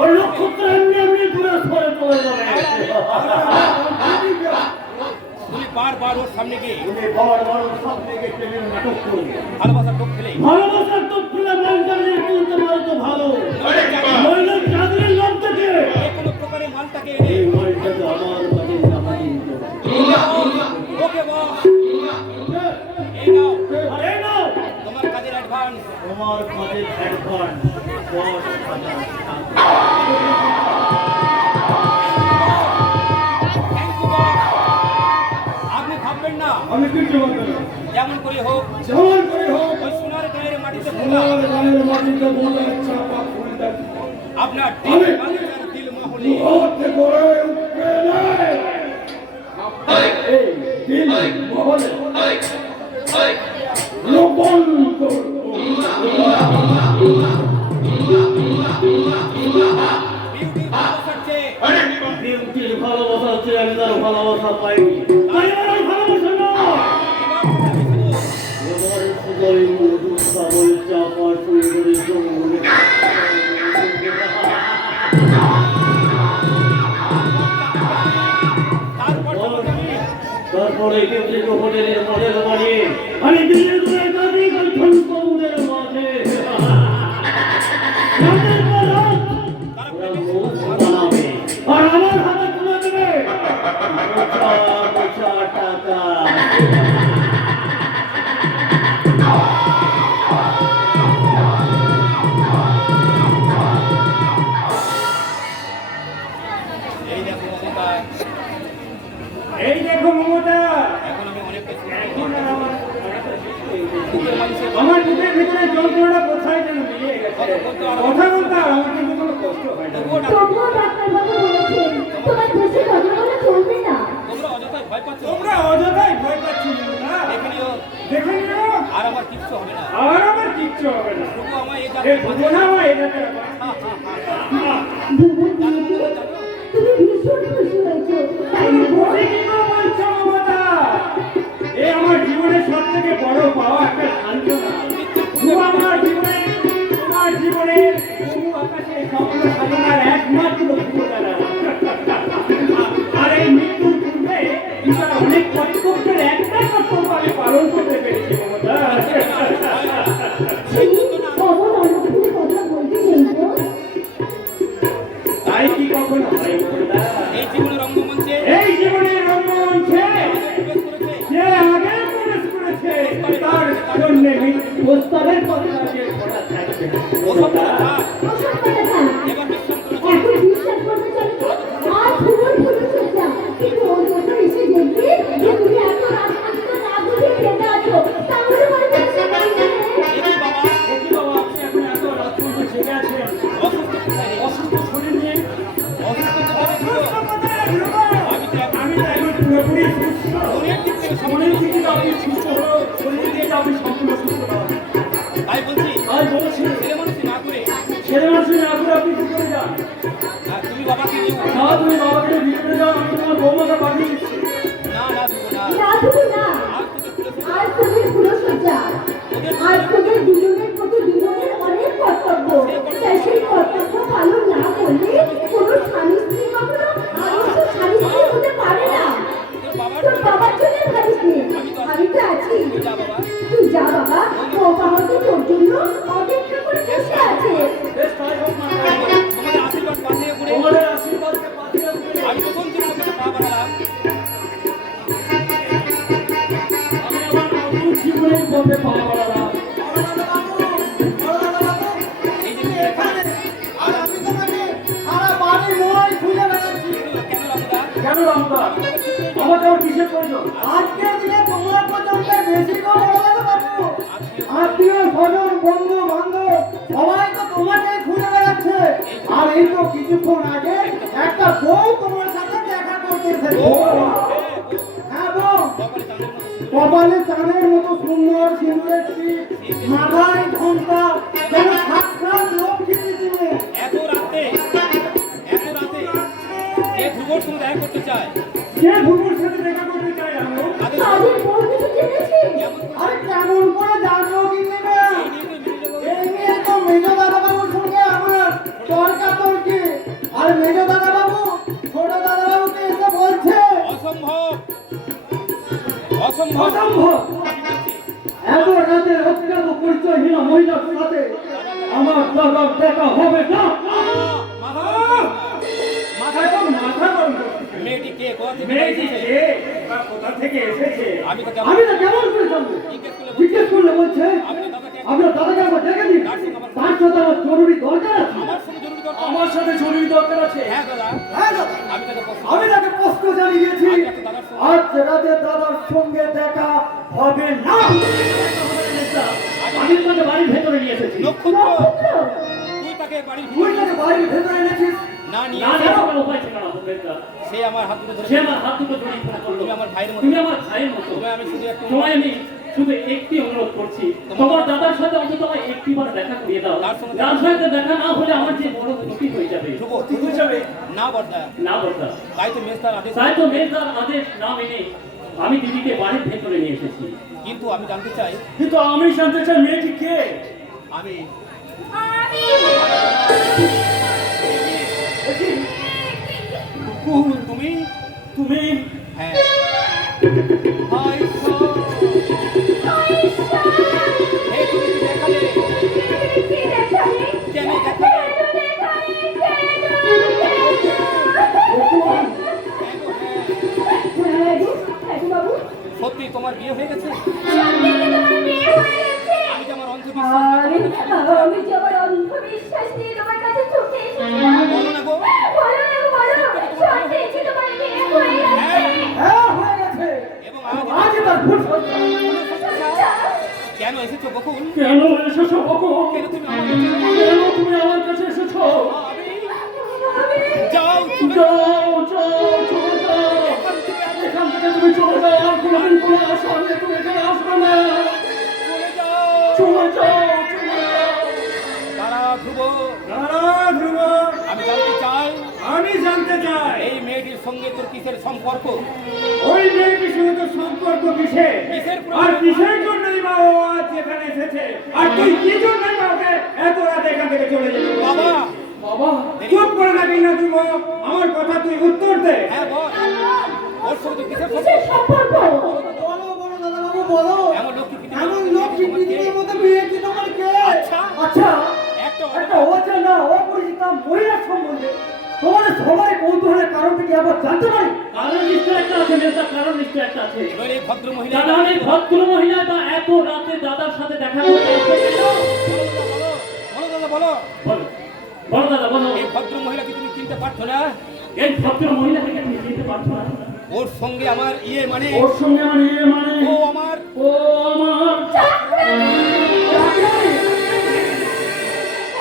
ওই নক্ষত্র এমনি এমনি দূরে সরে চলে যাবে তুমি বারবার ওর সামনে গিয়ে তুমি বারবার সামনে গিয়ে প্রেমের নাটক করবে ভালোবাসার টোপ ফেলে ভালোবাসার তো ফুলে মনটাকে তুলতে পারো তো ভালো নইলে চাঁদের লোক থেকে যে কোনো প্রকারে মালটাকে এনে এই মালটাকে আমার কাছে জামাই দিতে হবে। ওকে বস এই নাও আরে না তোমার কাজের অ্যাডভান্স তোমার কাজের অ্যাডভান্স 10,000 টাকা। থ্যাংক ইউ বস আপনি ভাববেন না আমি কিছু বলবো না যেমন করে হোক যেমন করে হোক ওই সোনার গায়ের মাটিতে ফোলা আমার গায়ের মাটিতে বলে চাপা ফুলটা আপনার দিল বাচ্চার দিল মাহলি হাতে করে উঠবে না এই দিল মহলে লোপন করবো বিউটি ভালোবাসার চেয়ে বিউটির ভালোবাসা হচ্ছে আমি তার ভালোবাসা পাইনি তাই আমার ভালোবাসা না এবার শুধুই মধু শ্রাবণ চাপা সুন্দরী জঙ্গলে তারপর তারপরে কেউ হোটেলের মডেল বানিয়ে আমি দিল্লি দূরে দাদি গঠন কমুদের মাঝে রাতের পর রাত ওরা মৌজ বানাবে আর আমার হাতে তুলে দেবে মোছা টাকা এই দেখো মমতা এই দেখো মমতা এখন আমি অনেক কিছু এখন আর আমার বুকের মানুষের আমার বুকের ভিতরে যন্ত্রণা কোথায় যেন মিলিয়ে গেছে কথা বলতে আর আমার কিন্তু কোনো কষ্ট হয় না তবুও তবুও ডাক্তারবাবু বলেছেন তোমার বেশি কথা বলে চলবে না। তোমরা অযথাই ভয় পাচ্ছ তোমরা অযথাই ভয় পাচ্ছ না দেখে নিও দেখে নিও আর আমার কিচ্ছু হবে না আর আমার কিচ্ছু হবে না তবু আমার এই এই জাতীয় বোঝা আমার এটা বুবু দিদি, তুমি ভীষণ খুশি হয়েছো তাই না গো? বলছো মমতা এই আমার জীবনের সব থেকে বড় পাওয়া একটা সান্ত্বনা আমার জীবনে তোমার জীবনের বহু আকাশে স্বপ্ন সাধনার একমাত্র ঠিকানা আর এই মৃত্যুর পূর্বে ঈশ্বর অনেক কর্তব্যের একটা কর্তব্য আমি পালন করতে পেরেছি মমতা সেই অমন অনুভূতির কথা বলতে নেই গো। তাই কি কখনো হয় মমতা এই জীবনের রঙ্গমঞ্চে এই জীবনের রঙ্গমঞ্চে প্রবেশ করেছে যে আগে প্রবেশ করেছে তার জন্য প্রস্তাবের কথা আগে করা থাকবে ওসব কথা থাক। ওসব কথা থাক। এবার বিশ্রাম করো এখন বিশ্বাস করতে চাই তো আর ভুল ভুলেছে কিন্তু ওর মতো এসে দেখবি যে তুমি এত না বুঝে বেঁচে আছো তাহলে মনে হচ্ছে এই বাবা দেখি বাবা আপনি এখন এত রাত পর্যন্ত জেগে আছেন অসুস্থ কোথায় রে? অসুস্থ শরীর নিয়ে অসুস্থ কোথায় রে? আমি তো এখন পুরোপুরি সুস্থ মনের দিক থেকে মনের সম্পূর্ণ দিকে তো আপনি সুস্থ হলো শরীর দিয়ে তো আপনি সম্পূর্ণ সুস্থ না তাই বলছি তাই বলেছি ছেলে মানুষ না করে ছেলে মানুষের না করে আপনি কি করে যান তুমি বাবাকে নিয়ে না তুমি বাবাকে ভিতরে যাও আমি তোমার বৌমাকে পাঠিয়ে দিচ্ছি না না দেবো না না তুমি না আর তোকে তুলে ফেলে আজ তোদের ফুলসজ্জা আজ তোদের দুজনের প্রতি দুজনের অনেক কর্তব্য তাই সেই কর্তব্য পালন না করলে কোনো স্বামী স্ত্রী কখনো আদর্শ স্বামী স্ত্রী হতে পারে না। তোর বাবার তোর বাবার জন্য ভাবিস নে আমি তো আছি যা বাবা তুই যা বাবা ও বাবা তো তোর জন্য অপেক্ষা করে বসে আছে। বেশ তাই হোক না তোমাদের আশীর্বাদ পাঠিয়ে করে তোমাদের আশীর্বাদকে পাঠিয়ে দিয়ে আমি প্রথম দিন ওখানে পা বাড়ালাম শুনেই বলতে পারা বড় দাদা বাবু, এই যে এখানে আর আমি তোমাকে সারা বাড়ি মই খুঁজে বেড়াচ্ছি। কেন রামদা? কেন রামদা আমাকে আর কিসের প্রয়োজন? আজকের দিনে তোমার পর্যন্ত বেশি করে বড় দাদা বাবু, আত্মীয় স্বজন বন্ধু বান্ধব সবাই তো তোমাকে খুঁজে বেড়াচ্ছে। আর এই তো কিছুক্ষণ আগে একটা বউ তোমার সাথে দেখা করতে এসেছে। হ্যাঁ বউ, কপালে চাঁদের মতো সুন্দর সিঁদুরের টিপ, মাথায় ঘন্টা, যেন সাক্ষাৎ লক্ষ্মী তুমি। এত রাতে কে ধ্রুবর সঙ্গে দেখা করতে চায়? কে ভুবুর সাথে দেখা করতে চাই আমি? কাজের বউ কিছু জেনেছি আরে কেমন করে জানবো কি নেবে? এই নিয়ে তো মেজ দাদা বাবুর সঙ্গে আমার তর্কাতর্কি। আর মেজ দাদা বাবু ছোট দাদা বাবুকে এসে বলছে অসম্ভব অসম্ভব অসম্ভব! এত রাতে অজ্ঞাত পরিচয়হীন মহিলার সাথে আমার দাদার দেখা হবে না। মাথায় তো মাথা গরম করছে। মেয়েটি কে? কোথা থেকে মেয়েটি এসেছে? কে বা কোথা থেকে এসেছে আমি তো কেমন- আমি তো কেমন করে জানবো? জিজ্ঞেস করলে বলছে আপনার দাদাকে আপনার দাদাকে একবার দেখে দিন, তার সাথে আমার জরুরি দরকার আছে। আমার সঙ্গে জরুরি দরকার। আমার সাথে জরুরি দরকার আছে। হ্যাঁ দাদা, হ্যাঁ দাদা, আমি তাকে প্রশ্ন- আমি তাকে প্রশ্ন জানিয়েছি আজ রাতে দাদার সঙ্গে- আজ রাতে দাদার সঙ্গে দেখা হবে না। আমি তোকে বাড়ির ভেতরে নিয়ে এসেছি। নক্ষত্র, নক্ষত্র তুই তাকে বাড়ির তুই ভিতরে তাকে বাড়ির ভেতরে এনেছিস না নিয়ে না এসে নিয়ে কোনো উপায় ছিল না তোদের। সে আমার হাত দুটো ধরে সে আমার হাত দুটো জড়িয়ে ধরে বলল, তুমি আমার ভাইয়ের মতো। তুমি আমার ভাইয়ের মতো। তোমায় আমি শুধু একটু তোমায় আমি শুধু একটি অনুরোধ করছি, তোমার দাদার সাথে অন্তত আমায় একটিবার দেখা করিয়ে দাও। তার সঙ্গে তার সাথে দেখা না হলে আমার যে বড় ক্ষতি হয়ে যাবে। ধ্রুব, ঠিক হয়ে যাবে না বর্দা, না বর্দা। তাই তো মেজদার আদেশ। তাই তো মেয়েটার আদেশ না মেনে আমি দিদিকে বাড়ির ভেতরে নিয়ে এসেছি। কিন্তু আমি জানতে চাই কিন্তু আমি জানতে চাই মেয়েটি কে? আমি আমি তুমি তুমি হ্যাঁ হাই হে তুমি কি দেখালে? কেন দেখালে? সত্যি তোমার বিয়ে হয়ে গেছে? আমি যে আমার অন্ধবিশ্বাস নিয়ে তোমার কাছে ছুটে এসেছি। বলো না গো। বলো, সত্যি তোমার বিয়ে হয়ে গেছে। হ্যাঁ হয়ে গেছে। এবং আজ তার ভুল সত্য। কেন এসেছো বকুল? কেন এসেছো বকুল? কেন তুমি আমার কেন তুমি আমার কাছে এসেছো? যাও তুমি যাও যাও চলে যাও, এখান থেকে তুমি চলে যাও। আর কোনোদিন কোনো আশা নিয়ে তুমি এখানে আসবে না। চলে যাও। চলে যাও চলে যাও। দাঁড়া ধ্রুব, ধ্রুব, আমি জানতে চাই এই মেয়েটির সঙ্গে তোর কিসের সম্পর্ক? ওই মেয়েটির সঙ্গে তোর সম্পর্ক কিসের? কিসের আর কিসের জন্যই বা ও আজ এখানে এসেছে? আর তুই কি জন্যই বা ওকে এত রাতে এখান থেকে চলে যেতে বলছিস? বাবা, বাবা, চুপ করে থাকি না তুই বল। আমার কথা তুই উত্তর দে। হ্যাঁ বল, ওর সঙ্গে তোর কিসের কিসের সম্পর্ক? সম্পর্ক? বলো বলো দাদা বাবু বলো। এমন লক্ষ্মী পৃথিবীতে এমন লক্ষ্মী পৃথিবীর মধ্যে বিয়ে কি তোমার কে? আচ্ছা। আচ্ছা, একটা একটা অজানা অপরিচিতা মহিলার সম্বন্ধে তোমাদের সবাই কৌতূহলের কারণটা কি আবার জানতে পারি? কারণ নিশ্চয় একটা আছে, নেতা, কারণ নিশ্চয় একটা আছে। নইলে এই ভদ্র মহিলা দাদা অনেক ভদ্র মহিলা বা এত রাতে দাদার সাথে দেখা করতে আসবে কেন? বলো দাদা বলো, বলো বলো দাদা বলো, এই ভদ্র মহিলাকে তুমি চিনতে পারছো না? এই ভদ্র মহিলাকে তুমি চিনতে পারছো না? ওর সঙ্গে আমার ইয়ে মানে ওর সঙ্গে আমার ইয়ে মানে ও আমার ও আমার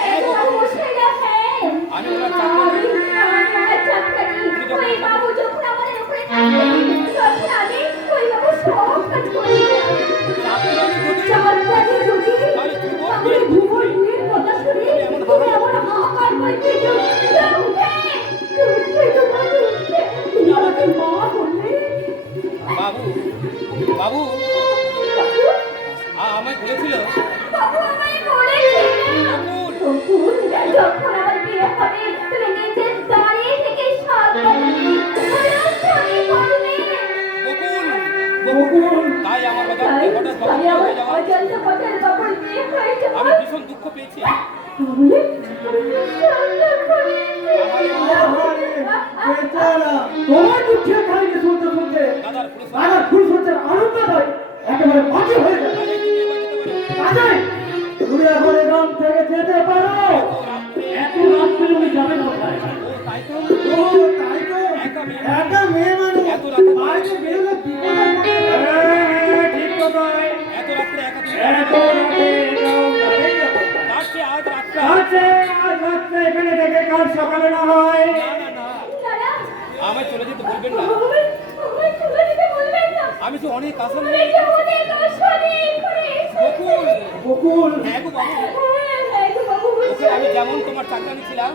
এই বাবু বসে গেছেন। আমি ওনার চাকরি ওই বাবু যখন আমাদের উপরে থাকতেন, তখন আমি ওই বাবু সব কাজ করে চাকরি যদি তাহলে ভুবন বিয়ের কথা শুনে তুমি আমার হাহাকার করতে তুমি আমাকে মা বললে। বাবু বাবু আমায় বলেছিল বাবু আমায় বলেছিলেন, বকুল, বকুল, যখন আমার বিয়ে হবে তুমি নিজের দাঁড়িয়ে থেকে সাবধানে অনুষ্ঠানে করবে। বকুল, তাই আমার কথা তাই হঠাৎ তাই বাবু আমার হয়ে যাওয়া অজান্তে হঠাৎ বাবুর বিয়ে হয়ে আমি যাওয়া। ভীষণ দুঃখ পেয়েছি। তাহলে সন্দেহ করেছে। বেচারা, তোমার দুঃখের কাহিনী শুনতে শুনতে দাদার পুরো দাদার ফুল সজ্জার আনন্দ হয় একেবারে বাকি হয়ে যায়। হবে না হয়। না না দাদা আমায় চলে যেতে বলবেন না, আমায় তুলে দিতে বলবেন না। আমি তো অনেক আশা আমি নিয়ে যে অনেক আশা নিয়ে ঘরে এসেছি। বকুল, বকুল হ্যাঁ গো বাবু, হ্যাঁ, হ্যাঁ গো বাবু, ওকে আমি যেমন তোমার চাকরানি ছিলাম,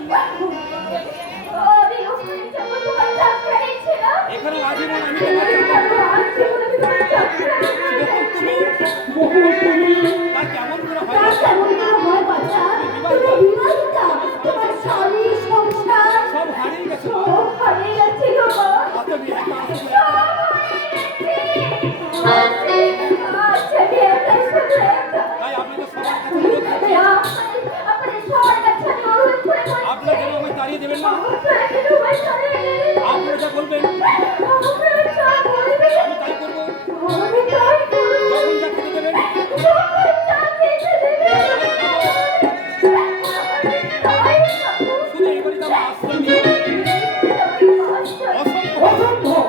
আমি ওখানে যেমন তোমার চাকরানি ছিলাম, এখানে আজীবন আমি সেখানে তোমার যেমন আজীবন আমি তোমার চাকরানি বকুল, তুমি বকুল তুমি তা কেমন করে তা হয় কেমন করে হয় বাছা? তুমি বিবাহিতা, তোমার স্বামী সংসার সব হারিয়ে গেছে মা। সব হারিয়ে গেছে গো মা। অত বিরাট আশা সব হারিয়ে গেছে। আচ্ছা, আমি একাই শুধু একা। তাই আপনাকে সবার কাছে অনুরোধ করছি, আপনি সবার কাছে আমি অনুরোধ করে বলছি, আপনারা যেন আমায় তাড়িয়ে দেবেন না। আপনারা কেন আমায় ছাড়েন? আপনারা যা বলবেন আপনারা যা বলবেন, আমি তাই করবো। আমি তাই করব। যখন যা খেতে দেবেন যখন যা খেতে দেবেন, আমি তাই খাবো। শুধু এই বাড়িতে আমার আশ্রয় দিন। অসম্ভব, অসম্ভব।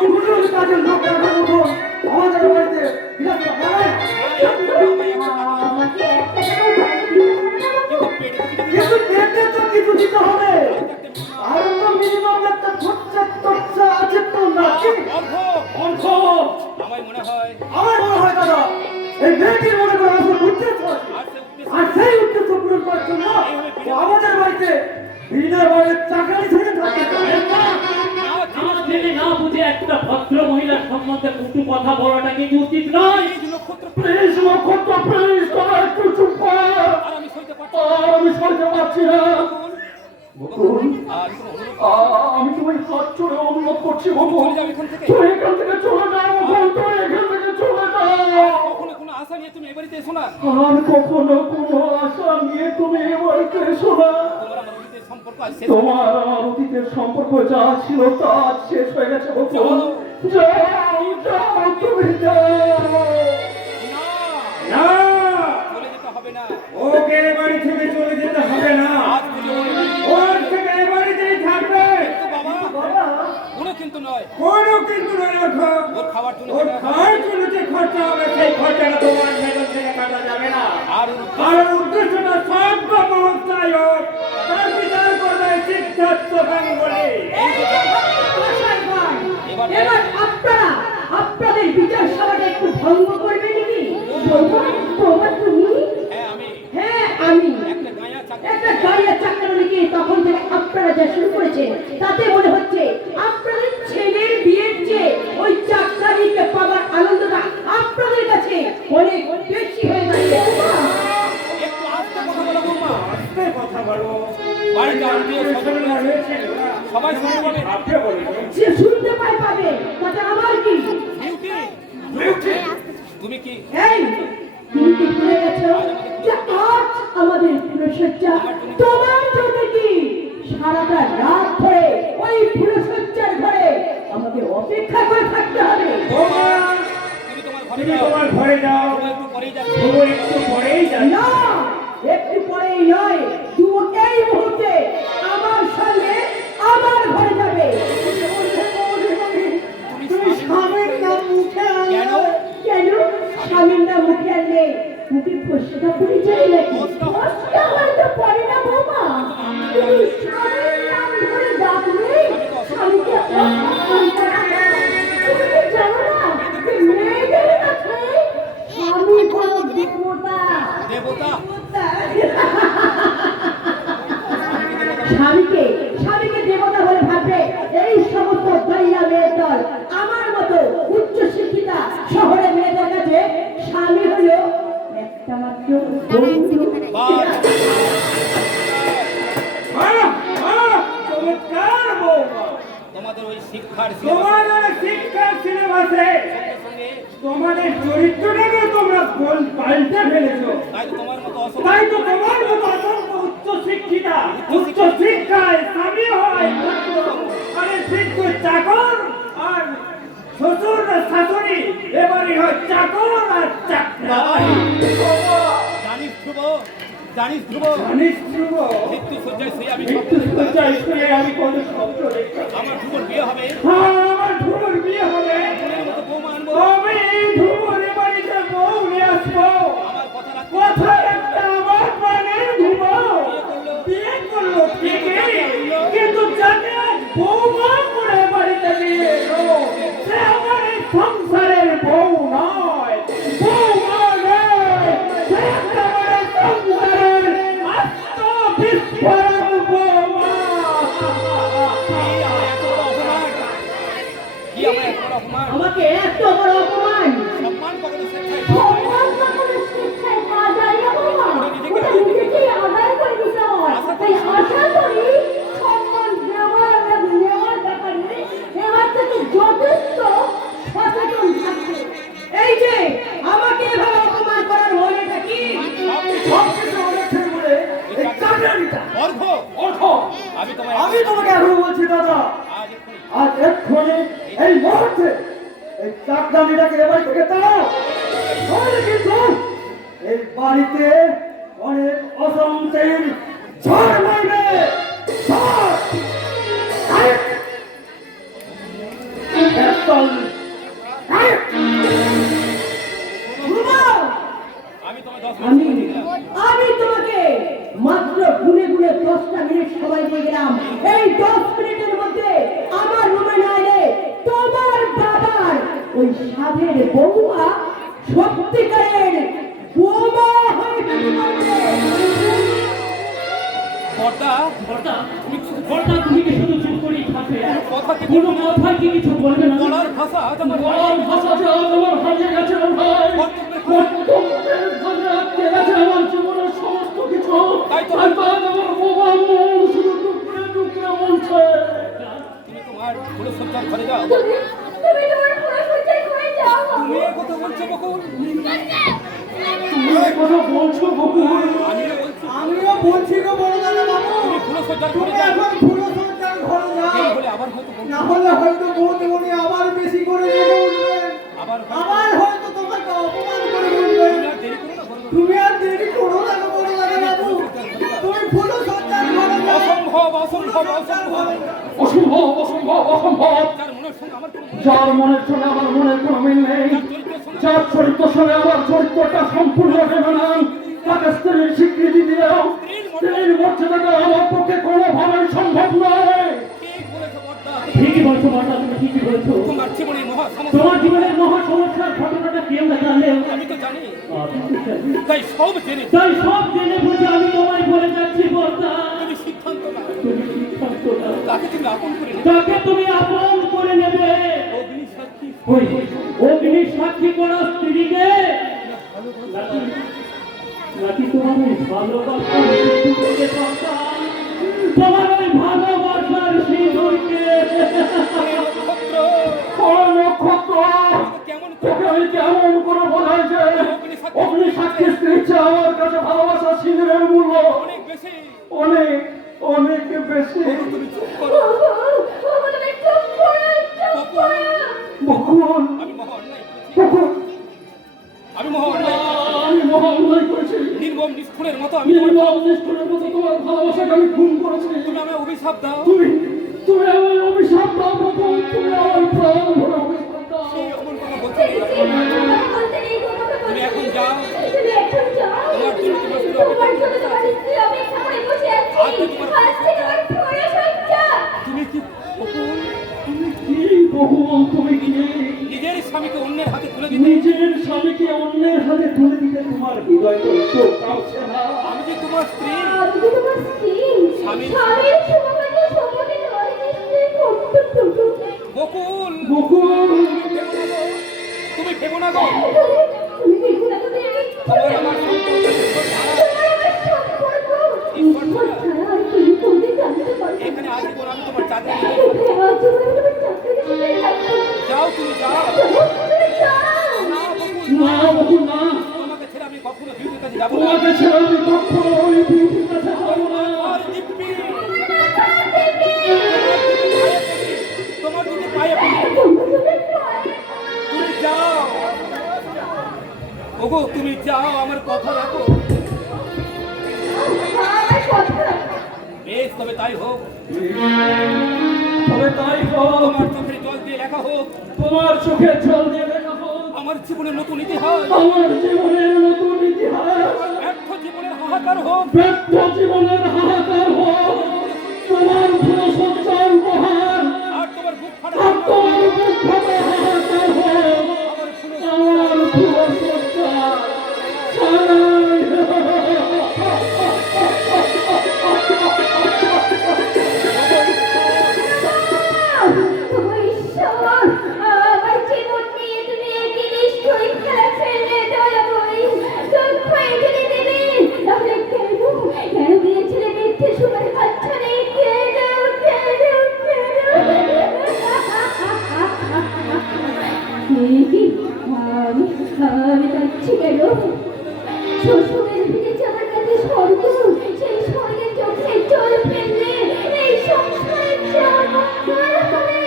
দুজন কাজের লোক রাখার মতন আমাদের বাড়িতে বিরাট হয়। আমায় একটা টাকা আমাকে একটা টাকাও বাড়ি দিতে হবে না বাবু। কিন্তু পেটে তো কিছু দিতে কিন্তু পেটে তো কিছু দিতে হবে। একটা মিনিমাম আর তো মিনিমাম একটা খরচা আছে তো নাকি? অর্থ। অর্থ। আমায় মনে হয় আমার মনে হয় দাদা এই মেয়েটির মনে করে আসলে উদ্দেশ্য আছে। আর সে উদ্দেশ্য আর সেই উদ্দেশ্য পূরণ করার জন্য ও আমাদের বাড়িতে বিনার বাড়িতে চাকরি থেকে থাকতে চায়। না, আমার ছেলে না বুঝে একটা ভদ্র মহিলার সম্বন্ধে কটু কথা বলাটা কি উচিত নয়? এই নক্ষত্র প্লিজ নক্ষত্র প্লিজ তোমরা একটু চুপ কর। আর আমি সইতে পারছি আর আমি সইতে পারছি না। বকুল, আর কোনো অনুরোধ আমি তোমায় হাত জোড়ে অনুরোধ করছি বকুল। চলে যাও এখান থেকে। তুই এখান থেকে চলে যাও বকুল, তুই এখান থেকে চলে যাও। কখনো কোনো আশা নিয়ে তুমি এ বাড়িতে এসো না। আর কখনো কোনো আশা নিয়ে তুমি এ বাড়িতে এসো না। তোমার আমার অতীতের সম্পর্ক আজ শেষ। তোমার আমার অতীতের সম্পর্ক যা ছিল তা আজ শেষ হয়ে গেছে বকুল। যাও যাও তুমি যাও। না, না, চলে যেতে হবে না। ওকে এ বাড়ি থেকে চলে যেতে হবে না। আজ থেকে ওই বাড়িতে ওর থেকে এ বাড়িতেই থাকবে। কিন্তু বাবা কোনো কিন্তু নয়, কোনো কিন্তু নয় ওঠো। ওর খাবার জন্য ওর খাওয়ার জন্য যে খরচা হবে সেই খরচাটা তোমার বেতন থেকে কাটা যাবে না। আর আর উদ্দেশ্যটা সব মহত্তায় হোক, তার বিচার করবে সিদ্ধার্থ গাঙ্গুলি। এবার এবার আপনারা আপনাদের বিচার সভাটা একটু ভঙ্গ করবেন নাকি? তোমার তুমি? হ্যাঁ আমি হ্যাঁ আমি। একটা গায়া চাকরি একটা গাড়িয়া চাকরা নাকি তখন থেকে আপনারা যা শুরু করেছেন তাতে মনে হচ্ছে আপনাদের ছেলের বিয়ের চেয়ে ওই চাকরানিকে পাওয়ার আনন্দটা আপনাদের কাছে অনেক বেশি হয়ে যাচ্ছে। একটু আস্তে কথা বলো বৌমা। আস্তে কথা বলো। বাড়িতে আত্মীয় স্বজন হয়েছে সবাই শুনতে পাবে। আপনি বলুন। যে শুনতে পাবে তাতে আমার কি? বিউটি, তুমি কি এই তুমি কি ভুলে গেছো যে আজ আমাদের ফুলসজ্জা তোমার জন্য কি সারাটা রাত ধরে ওই ফুলসজ্জার ঘরে আমাকে অপেক্ষা করে থাকতে হবে? তুমি তোমার ঘরে তুমি যাও। তোমার ঘরে যাও। তুমি একটু পরেই যাচ্ছি। তুমি একটু পরেই যাই। না একটু পরেই নয়, তুমি এই মুহূর্তে আমার সঙ্গে আমার ঘরে যাবে। তুমি স্বামীর নাম মুখে কেন? আনলে। কেন স্বামীর নাম মুখে আনলে মুখে ফসকা পড়ে যায় নাকি? ফসকা হয়তো পড়ে না বৌমা, তুমি স্বামীর নাম ধরে ডাকলে স্বামীকে অপমান করা হয়। তুমি কি জানো না যে মেয়েদের কাছে স্বামী হলো দেবতা। দেবতা স্বামীকে দেবতা বলে ভাববে এই সমস্ত দরিয়া মেয়ের দল। আমার মতো উচ্চ শিক্ষিতা শহরের মেয়েদের কাছে স্বামী হলো একটা মাত্র বন্ধু। বাহ, চমৎকার বৌমা। তোমাদের ওই শিক্ষার তোমাদের শিক্ষার সিলেবাসে সঙ্গে তোমাদের চরিত্রটাকে তোমরা পাল্টে ফেলেছো। তাই তো তোমার মতো অসংখ্য তাই তো তোমার মতো অসংখ্য উচ্চ শিক্ষিতা উচ্চ শিক্ষায় স্বামী হয় আরে বৃদ্ধ চাকর আর শ্বশুর আর শাশুড়ি এবারে হয় চাকর আর চাকরাই। জানিস ধ্রুব, জানিস ধ্রুব, জানিস ধ্রুব, মৃত্যু শয্যায় শুয়ে আমি মৃত্যু শয্যায় শুয়ে আমি কত স্বপ্ন দেখতাম। আমার ধ্রুবর বিয়ে হবে, হ্যাঁ, আমার ধ্রুবর বিয়ে হবে। মনের মতো বৌমা আনবো। আমি এই ধ্রুবর এ বাড়িতে বউ নিয়ে আসবো। আমার কথা রাখতে কথা একটা আমার প্রাণের ধ্রুব বিয়ে করলো ঠিকই, সংসারের বউ নয়, বউ মানে সে একেবারে সংসারের আত্মবিস্ফোরণ বৌমা। কি আমার এত বড় অপমান? আমাকে এত বড় অপমান সম্মান কখনো স্বেচ্ছায় সম্মান কখনো স্বেচ্ছায় পাওয়া যায় না বাবা। ওটা নিজেকেই আদায় করে নিতে হয়। তাই আশা করি সম্মান নেওয়ার ব্যাপারে এবার থেকে যথেষ্ট সচেতন থাকবে। এই যে আমাকে এভাবে অপমান করার মনেটা কি? সবকিছু অনেকক্ষণ বলে এই চাকরানিটা অর্ঘ অর্থ আমি আমি তোমাকে এখনো বলছি দাদা, আজ এক্ষুনি আজ এক্ষুনি এই মুহূর্তে এই চাকরানিটাকে এবার থেকে দাও, তাহলে কিন্তু এই বাড়িতে অনেক অশান্তির ঝড় বইবে। ঝড়! আয়! একদম! আয়! ঘুমা! আমি তোমায় 10 আমি মিনিট সময় দিলাম। আমি তোমাকে মাত্র গুনে গুনে 10টা মিনিট সময় দিয়ে গেলাম। এই 10 মিনিটের মধ্যে আমার রুমে না এলে তোমার বাবার ওই সাধের বউমা সত্যিকারের বৌমা হয়ে যেতে পারবে। বর্দা বর্দা, বর্দা তুমি কি শুধু চুপ করেই থাকবে? কথা কি কোনো কথা কি কিছু বলবে না? বলার ভাষা আজ আমার বলার ভাষা যে আজ আমার হারিয়ে গেছে রে ভাই। কর্তব্যের ফাঁদে আটকে গেছে আমার জীবনের সমস্ত কিছু। তাই তো। আজ আমার বাবা মন শুধু টুকরে টুকরে বলছে। তুমি তোমার ফুলসজ্জার ঘরে যাও। তুমি তোমার ফুলসজ্জায় ঘরে যাও। তুমি এই কথা বলছো বকুল? তুমি এই কথা বলছো বকুল? আমিও বলছি আমিও বলছি গো বড় দাদা বাবু, তুমি ফুলসজ্জার তুমি ঘরে যাও। এখন ফুলসজ্জার ঘরে যাও, এই বলে আবার হয়তো বলবো। না হলে হয়তো বৌদিমণি আবার বেশি করে রেগে উঠবেন, আবার আবার হয়তো তোমাকে অপমান করে বলবেন। তুমি আর দেরি করো না বলো। তুমি আর দেরি করো না গো বড় দাদা বাবু, তুমি ফুলসজ্জার ঘরে যাও। অসম্ভব অসম্ভব ফুলসজ্জার অসম্ভব। ঘরে যাও। অসম্ভব অসম্ভব অসম্ভব। যার মনের সঙ্গে আমার কোনো যার মনের সঙ্গে আমার মনের কোনো মিল নেই, যার চরিত্র সঙ্গে আমার চরিত্রটা সম্পূর্ণ বেমানান, তাকে স্ত্রীর স্বীকৃতি দিলেও স্ত্রীর মর্যাদাটা আমার পক্ষে কোনোভাবেই সম্ভব নয়। ঠিক বলেছো বর্দা। ঠিকই বলছো বর্দা, তুমি ঠিকই বলছো। তোমার জীবনের মহা সমস্যা তোমার জীবনের মহা সমস্যার ঘটনাটা কেউ না জানলেও আমি তো জানি, আমি তো জানি। তাই সব জেনে তাই সব জেনে বুঝে আমি তোমায় বলে যাচ্ছি বর্দা, তুমি সিদ্ধান্ত নাও। তুমি সিদ্ধান্ত নাও। তাকে তুমি আপন করে নেবে। তাকে তুমি আপন করে নেবে। অগ্নি সাক্ষী ওই অগ্নি সাক্ষী করা স্ত্রীকে নাকি নাকি তোমার ওই ভালোবাসার সিঁদুরকে বর্দা, তোমার ওই ভালোবাসার সিঁদুরকে নক্ষত্র নক্ষত্র কেমন তোকে আমি কেমন করে বোঝাই যে অগ্নি সাক্ষী স্ত্রীর চেয়ে আমার কাছে ভালোবাসা সিঁদুরের মূল্য অনেক বেশি। অনেক অনেক বেশি। তুমি চুপ করো। তুমি চুপ করো, চুপ করো। বকুল, আমি মহা অন্যায় করেছি। বকুল, আমি মহা অন্যায় করেছি। আমি মহা অন্যায় করেছি। নির্মম নিষ্ঠুরের মতো আমি তোমার নির্মম নিষ্ঠুরের মতো তোমার ভালোবাসাকে আমি খুন করেছি। তুমি আমায় অভিশাপ দাও। তুমি তুমি আমার অভিশাপ দাও বকুল, তুমি আমার প্রাণ ভরে অভিশাপ দাও। এই অমন কথা বলতে নেই। তুমি এখন যাও। তুমি এখন যাও। তোমার জন্য তোমার স্ত্রী অপেক্ষা করে বসে আছে। আজকে তোমার ফুলসজ্জা। তুমি কি বকুল? তুমি কি বকুল, তুমি কি নিজের স্বামীকে অন্যের হাতে তুলে দিতে? নিজের স্বামীকে অন্যের হাতে তুলে দিতে তোমার হৃদয় তো একটু কাঁপছে না? আমি যে তোমার স্ত্রী। আমি তো তোমার স্ত্রী। স্বামী- স্বামীর শুভকামনা সম্পত্তি নয়, স্ত্রীর কর্তব্য। বকুল বকুল, তুমি ভেবো না গো। তুমি দেখো না, তুমি তোমার আমার সম্পর্ক ঈশ্বর ছাড়া। এখানে আজীবন আমি তোমার চাকরি নেব। যাও তুমি যাও। না বকুল না বকুল না, তোমাকে ছেড়ে আমি কখনো বিউটির কাছে যাবো না। তোমাকে ছেড়ে আমি কখনো ওই বিউটির কাছে যাবো না। আর দিব্যি তোমার দিকে পায়ে পড়ি। তুমি যাও ওগো, তুমি যাও, আমার কথা রাখো। বেশ, তবে তাই হোক। তবে তাই হোক, তোমার চোখের জল দিয়ে লেখা হোক তোমার চোখের জল দিয়ে লেখা হোক আমার জীবনের নতুন ইতিহাস। আমার জীবনের নতুন ইতিহাস। ব্যর্থ জীবনের হাহাকার হোক ব্যর্থ জীবনের হাহাকার হোক তোমার ফুলসজ্জার উপহার, আর তোমার বুক ফাটা আর তোমার বুক ফাটা হাহাকার হোক আমি যাচ্ছি কেন? শ্বশুরের দিকে যাওয়ার কাছে স্বর্গ, সেই স্বর্গের চোখে জল ফেললে এই সংসারের জল মঙ্গল হবে।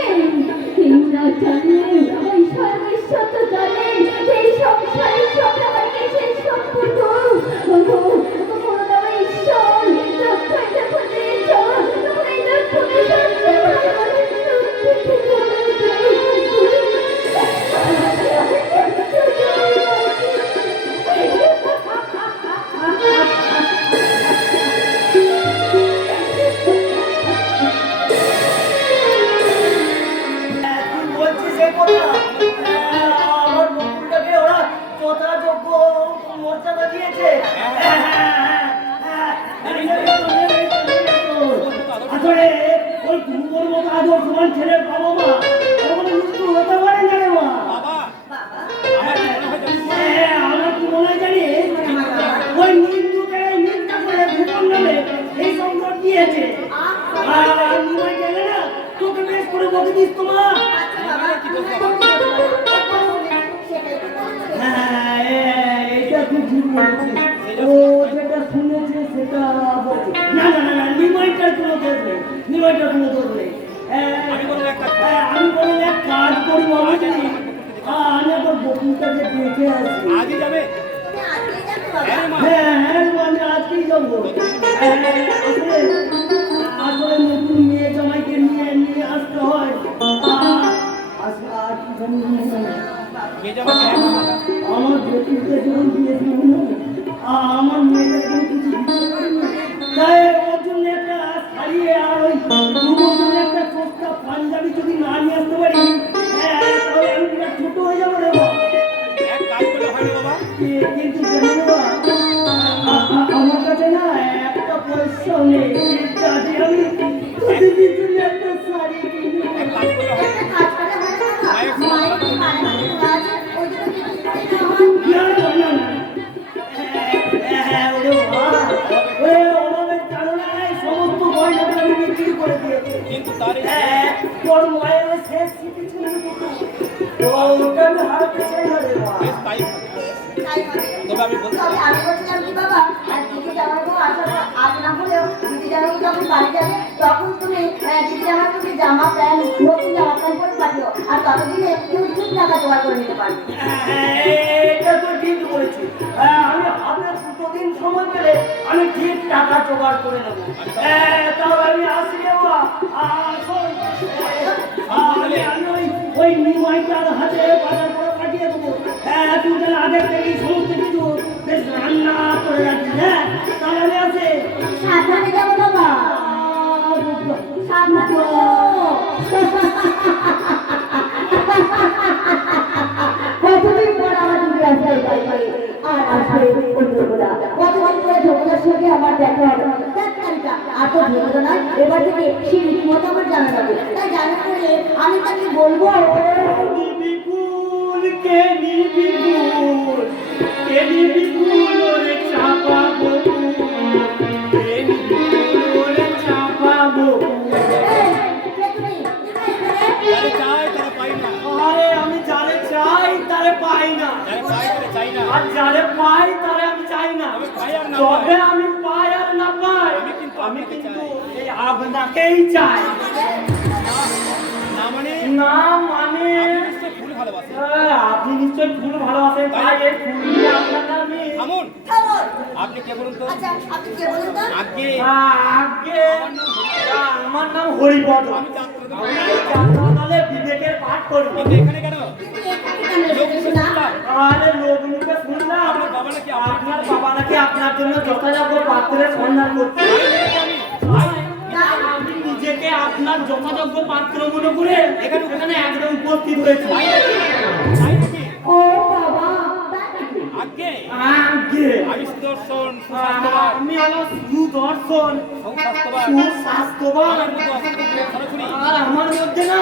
কেউ না জানলে ওই সর্বেশ্বর তো জানেন সেই সংসারের চক্রবাকে শেষ সম্পর্ক। ঈশ্বর লক্ষ্যটা খুঁজে চল, তখন এই লক্ষ্যকে তুই বলছিস এই কথা? আমার বকুলটাকে ওরা যথাযোগ্য মর্যাদা দিয়েছে। আসলে ওই কুকুর মতো আদর সমান ছেলের বাবা মা ওগুলো মৃত্যু হতে পারে না রে মা। বাবা বাবা আমার কি মনে হয় জানিস? আমার কি মনে হয় জানিস? ওই নিন্দুকে নিন্দা করে ভূপন নামে এই সংকট দিয়েছে। আর নিমাই গেলে না তোকে বেশ করে বকে দিস তো মা। হ্যাঁ, এটা তুই ঠিক বলেছিস। ও যেটা শুনেছে সেটা বলছে। না না না না, নিমাইটার কোনো দোষ নেই, নিমাইটার কোনো দোষ নেই। আমি বললাম এক কাজ আমি বললাম এক কাজ করি বাবা, বুঝলি? আমি একবার বকুলটাকে দেখে আসি। আজই যাবে? হ্যাঁ মা। হ্যাঁ হ্যাঁ, আমি আজকেই যাবো। আসলে নতুন মেয়ে জামাইকে নিয়ে আসতে হয়। আসলে আর কি জানি না। মেয়ে যাবে কেন? আমার বেটিকে যখন দিয়েছিল না, আমার মেয়েদের কোনো কিছু দিতে পারিনি। তাই ওর জন্য একটা শাড়ি আর ওই দুটোর জন্য একটা সস্তা পাঞ্জাবি যদি না নিয়ে আসতে পারি, তাহলে আমি বিরাট ছোট হয়ে যাবো রে বাবা। এক কাজ করলে হয় না বাবা? কিন্তু জানি না বাবা, আমার কাছে না একটা পয়সা নেই, যাতে আমি প্রতিদিন জন্য একটা শাড়ি কিনি। এক কাজ করলে হয় না? না না না না, ওরে বাবা, ওরে অভাবের কারণে সমস্ত গয়নাগুলো আমি বিক্রি করে দিয়েছি। কিন্তু তার তোর মায়ের ওই শেষ স্মৃতি ছিল না তো, ওটা আমি হারাতে চাই না রে বাবা। বেশ তাই তবে আমি বলছি তবে আমি বলছিলাম কি বাবা, আর দিদি জামাইবাবু আসার আজ না হলেও দিদি জামাইবাবু যখন বাড়ি যাবে তখন তুমি দিদি জামাইবাবুকে জামা প্যান্ট নতুন জামা প্যান্ট পরে পাঠিও, আর ততদিনে তুমি ঠিক টাকা জোগাড় করে নিতে পারবে। এটা তো ঠিক বলেছি। আমি আপনার দুদিন সময় পেলে আমি ঠিক টাকা জোগাড় করে নেবো। তাহলে আমি আসি রে বাবা। আমি ওই নিমাইটার হাতে বাজার করে পাঠিয়ে দেবো। তুই যেন আগের থেকেই সমস্ত কিছু বেশ রান্না করে রাখিস। হ্যাঁ, তাহলে আমি আসি। সাবধানে যাবো বাবা, সাবধানে কতদিন পর আমার দিদি আসবে বাড়ি, আর আসবে অন্যরা। কতদিন পরে যমুনার সঙ্গে আমার দেখা হবে। আর তো যমুনা নয়, এবার থেকে সে রীতিমতো আমার জানা যাবে। তাই জানা করে আমি তাকে বলবো, বিপুল কে বিপুল কে বিপুল ওরে চাপা বকুল কে বিপুল ওরে চাপা বকুল। কে তুমি? যারে চাই তারা পাই না, আরে আমি যারে চাই তারে পাই না, যারে পাই তারা চাই না। আর যারে পাই তারে আমি চাই না। তবে পাই আর না তবে পাই, আমি পাই আর না পাই, আমি কিন্তু এই আপনাকেই চাই। না মানে না মানে আপনি নিশ্চয়ই ফুল ভালোবাসেন। আপনি নিশ্চয়ই ফুল ভালোবাসেন, তাই এই ফুল নিয়ে আপনাকে আমি থামুন, খবর। আপনি কে বলুন তো? আচ্ছা আপনি কে বলুন তো? আগে আগে আমার নাম হরিপদ। আমি যাত্রা দেব। আমি যাত্রাকালে বিবেকের পাঠ করি। কিন্তু এখানে কেন? কিন্তু এখানে কেন লোক এসেছো না? শুনলাম আরে লোক মুখে শুনলাম আপনার বাবা নাকি আপনার বাবা নাকি আপনার জন্য যথাযোগ্য পাত্রের সন্ধান করছে। বাড়ি থেকে আমি না, আমি নিজেকে আপনার যথাযোগ্য পাত্র মনে করে এখানে একদম উপস্থিত হয়েছি। ভাই নাকি? ও বাবা, আগে আগে আমি সুদর্শন সুস্বাস্থ্যবান আমি হলো সুদর্শন সুস্বাস্থ্যবান সুস্বাস্থ্যবান, আমার মতো অসংখ্য সরাসরি আর আমার মধ্যে না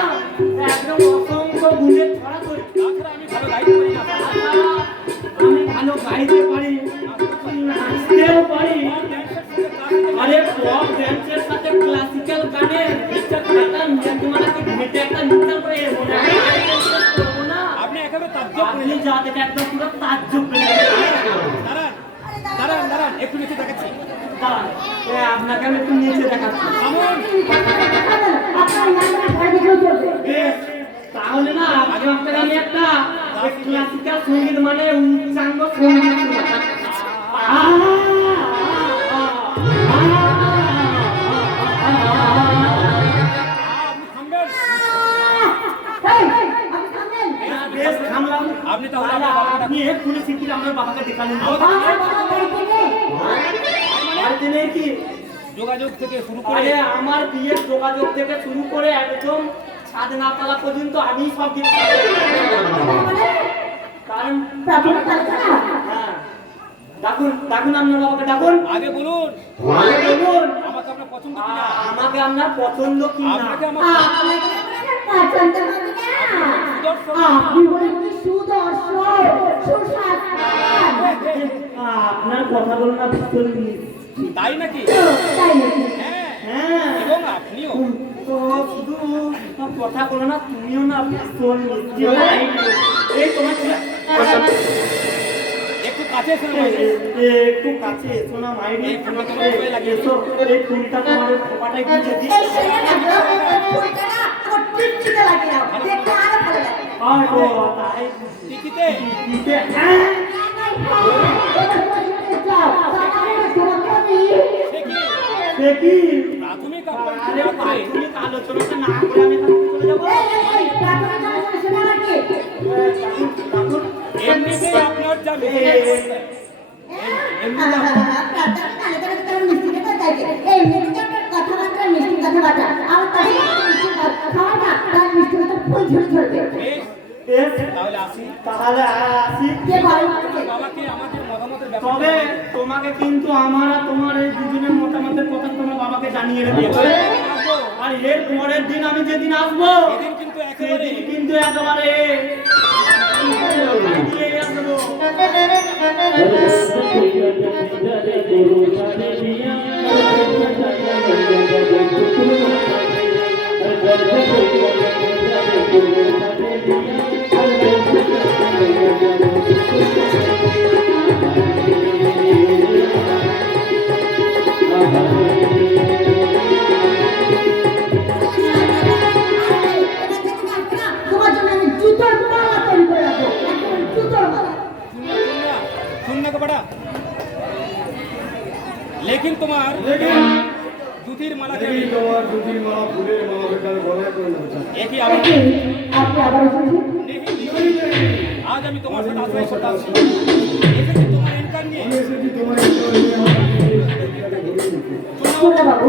একদম অসংখ্য গুণের ছড়াছড়ি। তাছাড়া আমি ভালো গাইতে পারি না। আমি ভালো গাইতে পারি, নাচতেও পারি। আরে পপ ড্যান্সের সাথে ক্লাসিক্যাল গানের একটা নেটওয়ার্কে ঘেটে একটা নৃত্য করে মনে হয় করবো না। আপনি একেবারে তাজ্জব করে আপনি যা দেখে একদম পুরো তাজ্জব পেয়ে গেলেন। দাঁড়ান দাঁড়ান দাঁড়ান একটু নিচে দেখাচ্ছি। দাঁড়ান, আপনাকে আমি একটু নিচে দেখাচ্ছি। থামুন। আপনার নামটা ঘরে কেউ চলবে বেশ, তাহলে না আগে আপনাকে আমি একটা ক্লাসিক্যাল সঙ্গীত মানে উচ্চাঙ্গ সঙ্গীত শোনাবো। আপনি থামবেন। আপনি থামবেন বেশ, থামলাম। আপনি তাহলে তাহলে আমার বাবাকে আপনি এক্ষুনি শিগগির আমার বাবাকে দেখালেন। আমার বাবা বাড়িতে নেই বাড়িতে নেই কি? যোগাযোগ থেকে শুরু করে আরে আমার বিয়ের যোগাযোগ থেকে শুরু করে একদম ছাদ না পালা পর্যন্ত আমি সব কিছু কারণ প্রাথমিক তালিকা হ্যাঁ, ডাকুন ডাকুন আপনার বাবাকে ডাকুন। আগে বলুন আগে বলুন, আমাকে আপনার পছন্দ কিনা। আমাকে আপনার পছন্দ কি না? আপনাকে আমার আপনাকে পছন্দ হবে না আপনি বলেন কি সুদর্শন সুস্বাস্থ্যবান আপনার কথাগুলো না ভীষণ মিষ্টি। তাই নাকি? তাই নাকি হ্যাঁ হ্যাঁ, এবং আপনিও। তো শুধু কথাগুলো না তুমিও না ভীষণ মিষ্টি। এই তোমার ছেলে- একটু কাছে এসে বসুন। একটু কাছে এসো না মাইরি। এই ফুলটা তোমার গায়ে লাগিয়ে এসো, এই ফুলটা তোমার খোপাটায় গুঁজে দিই। এই ছেলে না ফুলটা না ওর টিকটিকে লাগিয়ে দাও দেখতে আরো ভালো লাগে আর ও তাই টিকিতে দিতে হ্যাঁ। সে কি সে কি? প্রাথমিক আরে আপনার প্রাথমিক আলোচনাটা না করে আমি এখান থেকে চলে যাবো। ডাকুন। এমনিতেই আপনার যা বেশ বেশ, তাহলে আসি। তাহলে আসি। বাবাকে আমাদের মতামতের ব্যাপারে তবে তোমাকে কিন্তু আমার আর তোমার এই দুজনের মতামতের কথা তোমার বাবাকে জানিয়ে দেবো। আসবো। আর এর পরের দিন আমি যেদিন আসবো এদিন কিন্তু একেবারে সেদিন কিন্তু একেবারে দিয়ে আসবো। তোমার জন্য আমি জুতোর মালা তৈরি করে রাখবো একদম জুতোর মালা सुनने को बड़ा लेकिन तुम्हार जूतीर माला के এই তোমার দুটি মা ফুলের মা বেকার গলায় করে নেবো एक ही आवाज আপনি আবার এসেছেন आज আমি তোমার সাথে আশ্রয় করতে আসছি এসেছি তোমার ইনকাম নিয়ে আমি এসেছি তোমার একটু নিয়ে আমার শোনো বাবু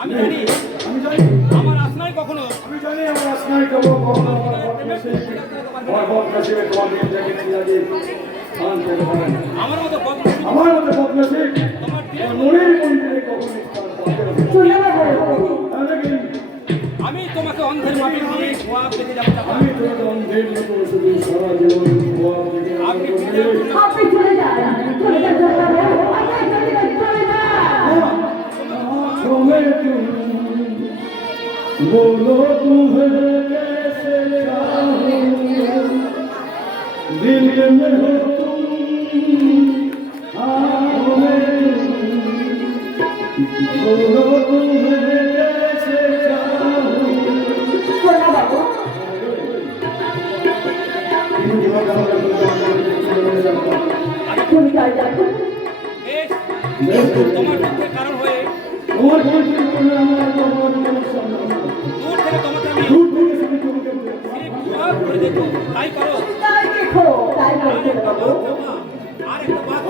আমি জানি আমি জানি আমার আসনাই কখনো আমি জানি আমার আসনাই কব কখনো আমার বদমাশি আমার বদমাশি তোমার দিনটাকে চিরাগে শান্ত করতে পারে না। আমার মতো বদমাশি আমার মতো বদমাশি তোমার দিলে আমার মনের মন্দিরে কখন স্থান পাবে না। শোনো বাবু তাহলে কি আমি তোমাকে অন্ধের মাটি দিয়ে খোয়াব দেখে যাবো আমি তোমাকে অন্ধের মতো শুধু সারা জীবন খোয়াব দেখে আপনি রাখবো। চিন্তা করুন না। আপনি চলে যান চলে যান বাবু আগে চলে যান চলে যান तुम्हें तुम बोलो तुम्हें कैसे चाहूं दिल में हो तुम आँखों में तुम बोलो तुम्हें कैसे चाहूं শোনো বাবু তুমি চলে যান বেশ তোমার দুঃখের কারণ হয়ে আমার বলছি আমার সমস্যা দূর থেকে তোমাকে আমি দূর থেকে শুধু তোমাকে খোয়াব করে দেখবো তাই করো তাই দেখো তাই বলছে বাবু আর একটা বাত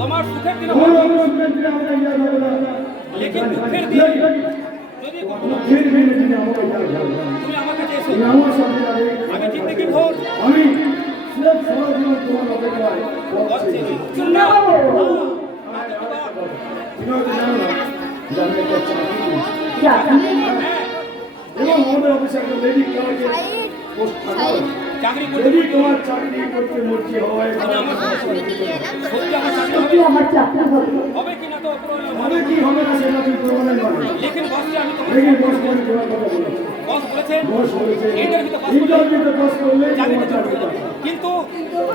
তোমার সুখের দিন আমার অবশ্যই আমরা ইয়া হবে না लेकिन দুঃখের দিন যদি কখনো फिर भी नहीं আমাকে ইয়া হবে না তুমি আমার কাছে এসো আমার সাথে আগে আমি জিন্দগি ভোর আমি সির্ফ সারা জীবন তোমার অপেক্ষায় করছি শুননা তুমি তো জানো না যে আমি একটা চাকরি করছি। এবং আমাদের অফিসে একটা লেডি ক্লার্কের পোস্ট ফাঁকা আছে। চাকরি করতে যদি তোমার চাকরি করতে মর্জি হয় আমি আমার সত্যি আমার চাকরি সত্যি হবে আমার চাকরি হবে হবে কি না তো অপরোয়া হবে কি হবে না সেটা তুমি প্রমাণের নয় लेकिन বসে আমি তোমাকে লেকিন বস করে তোমার কথা বলেছি বস বলেছেন বস বলেছে ইন্টারভিউতে পাস ইন্টারভিউতে পাস করলে চাকরিতে তোমার যোগ চাকরি করবে। পাবে। কিন্তু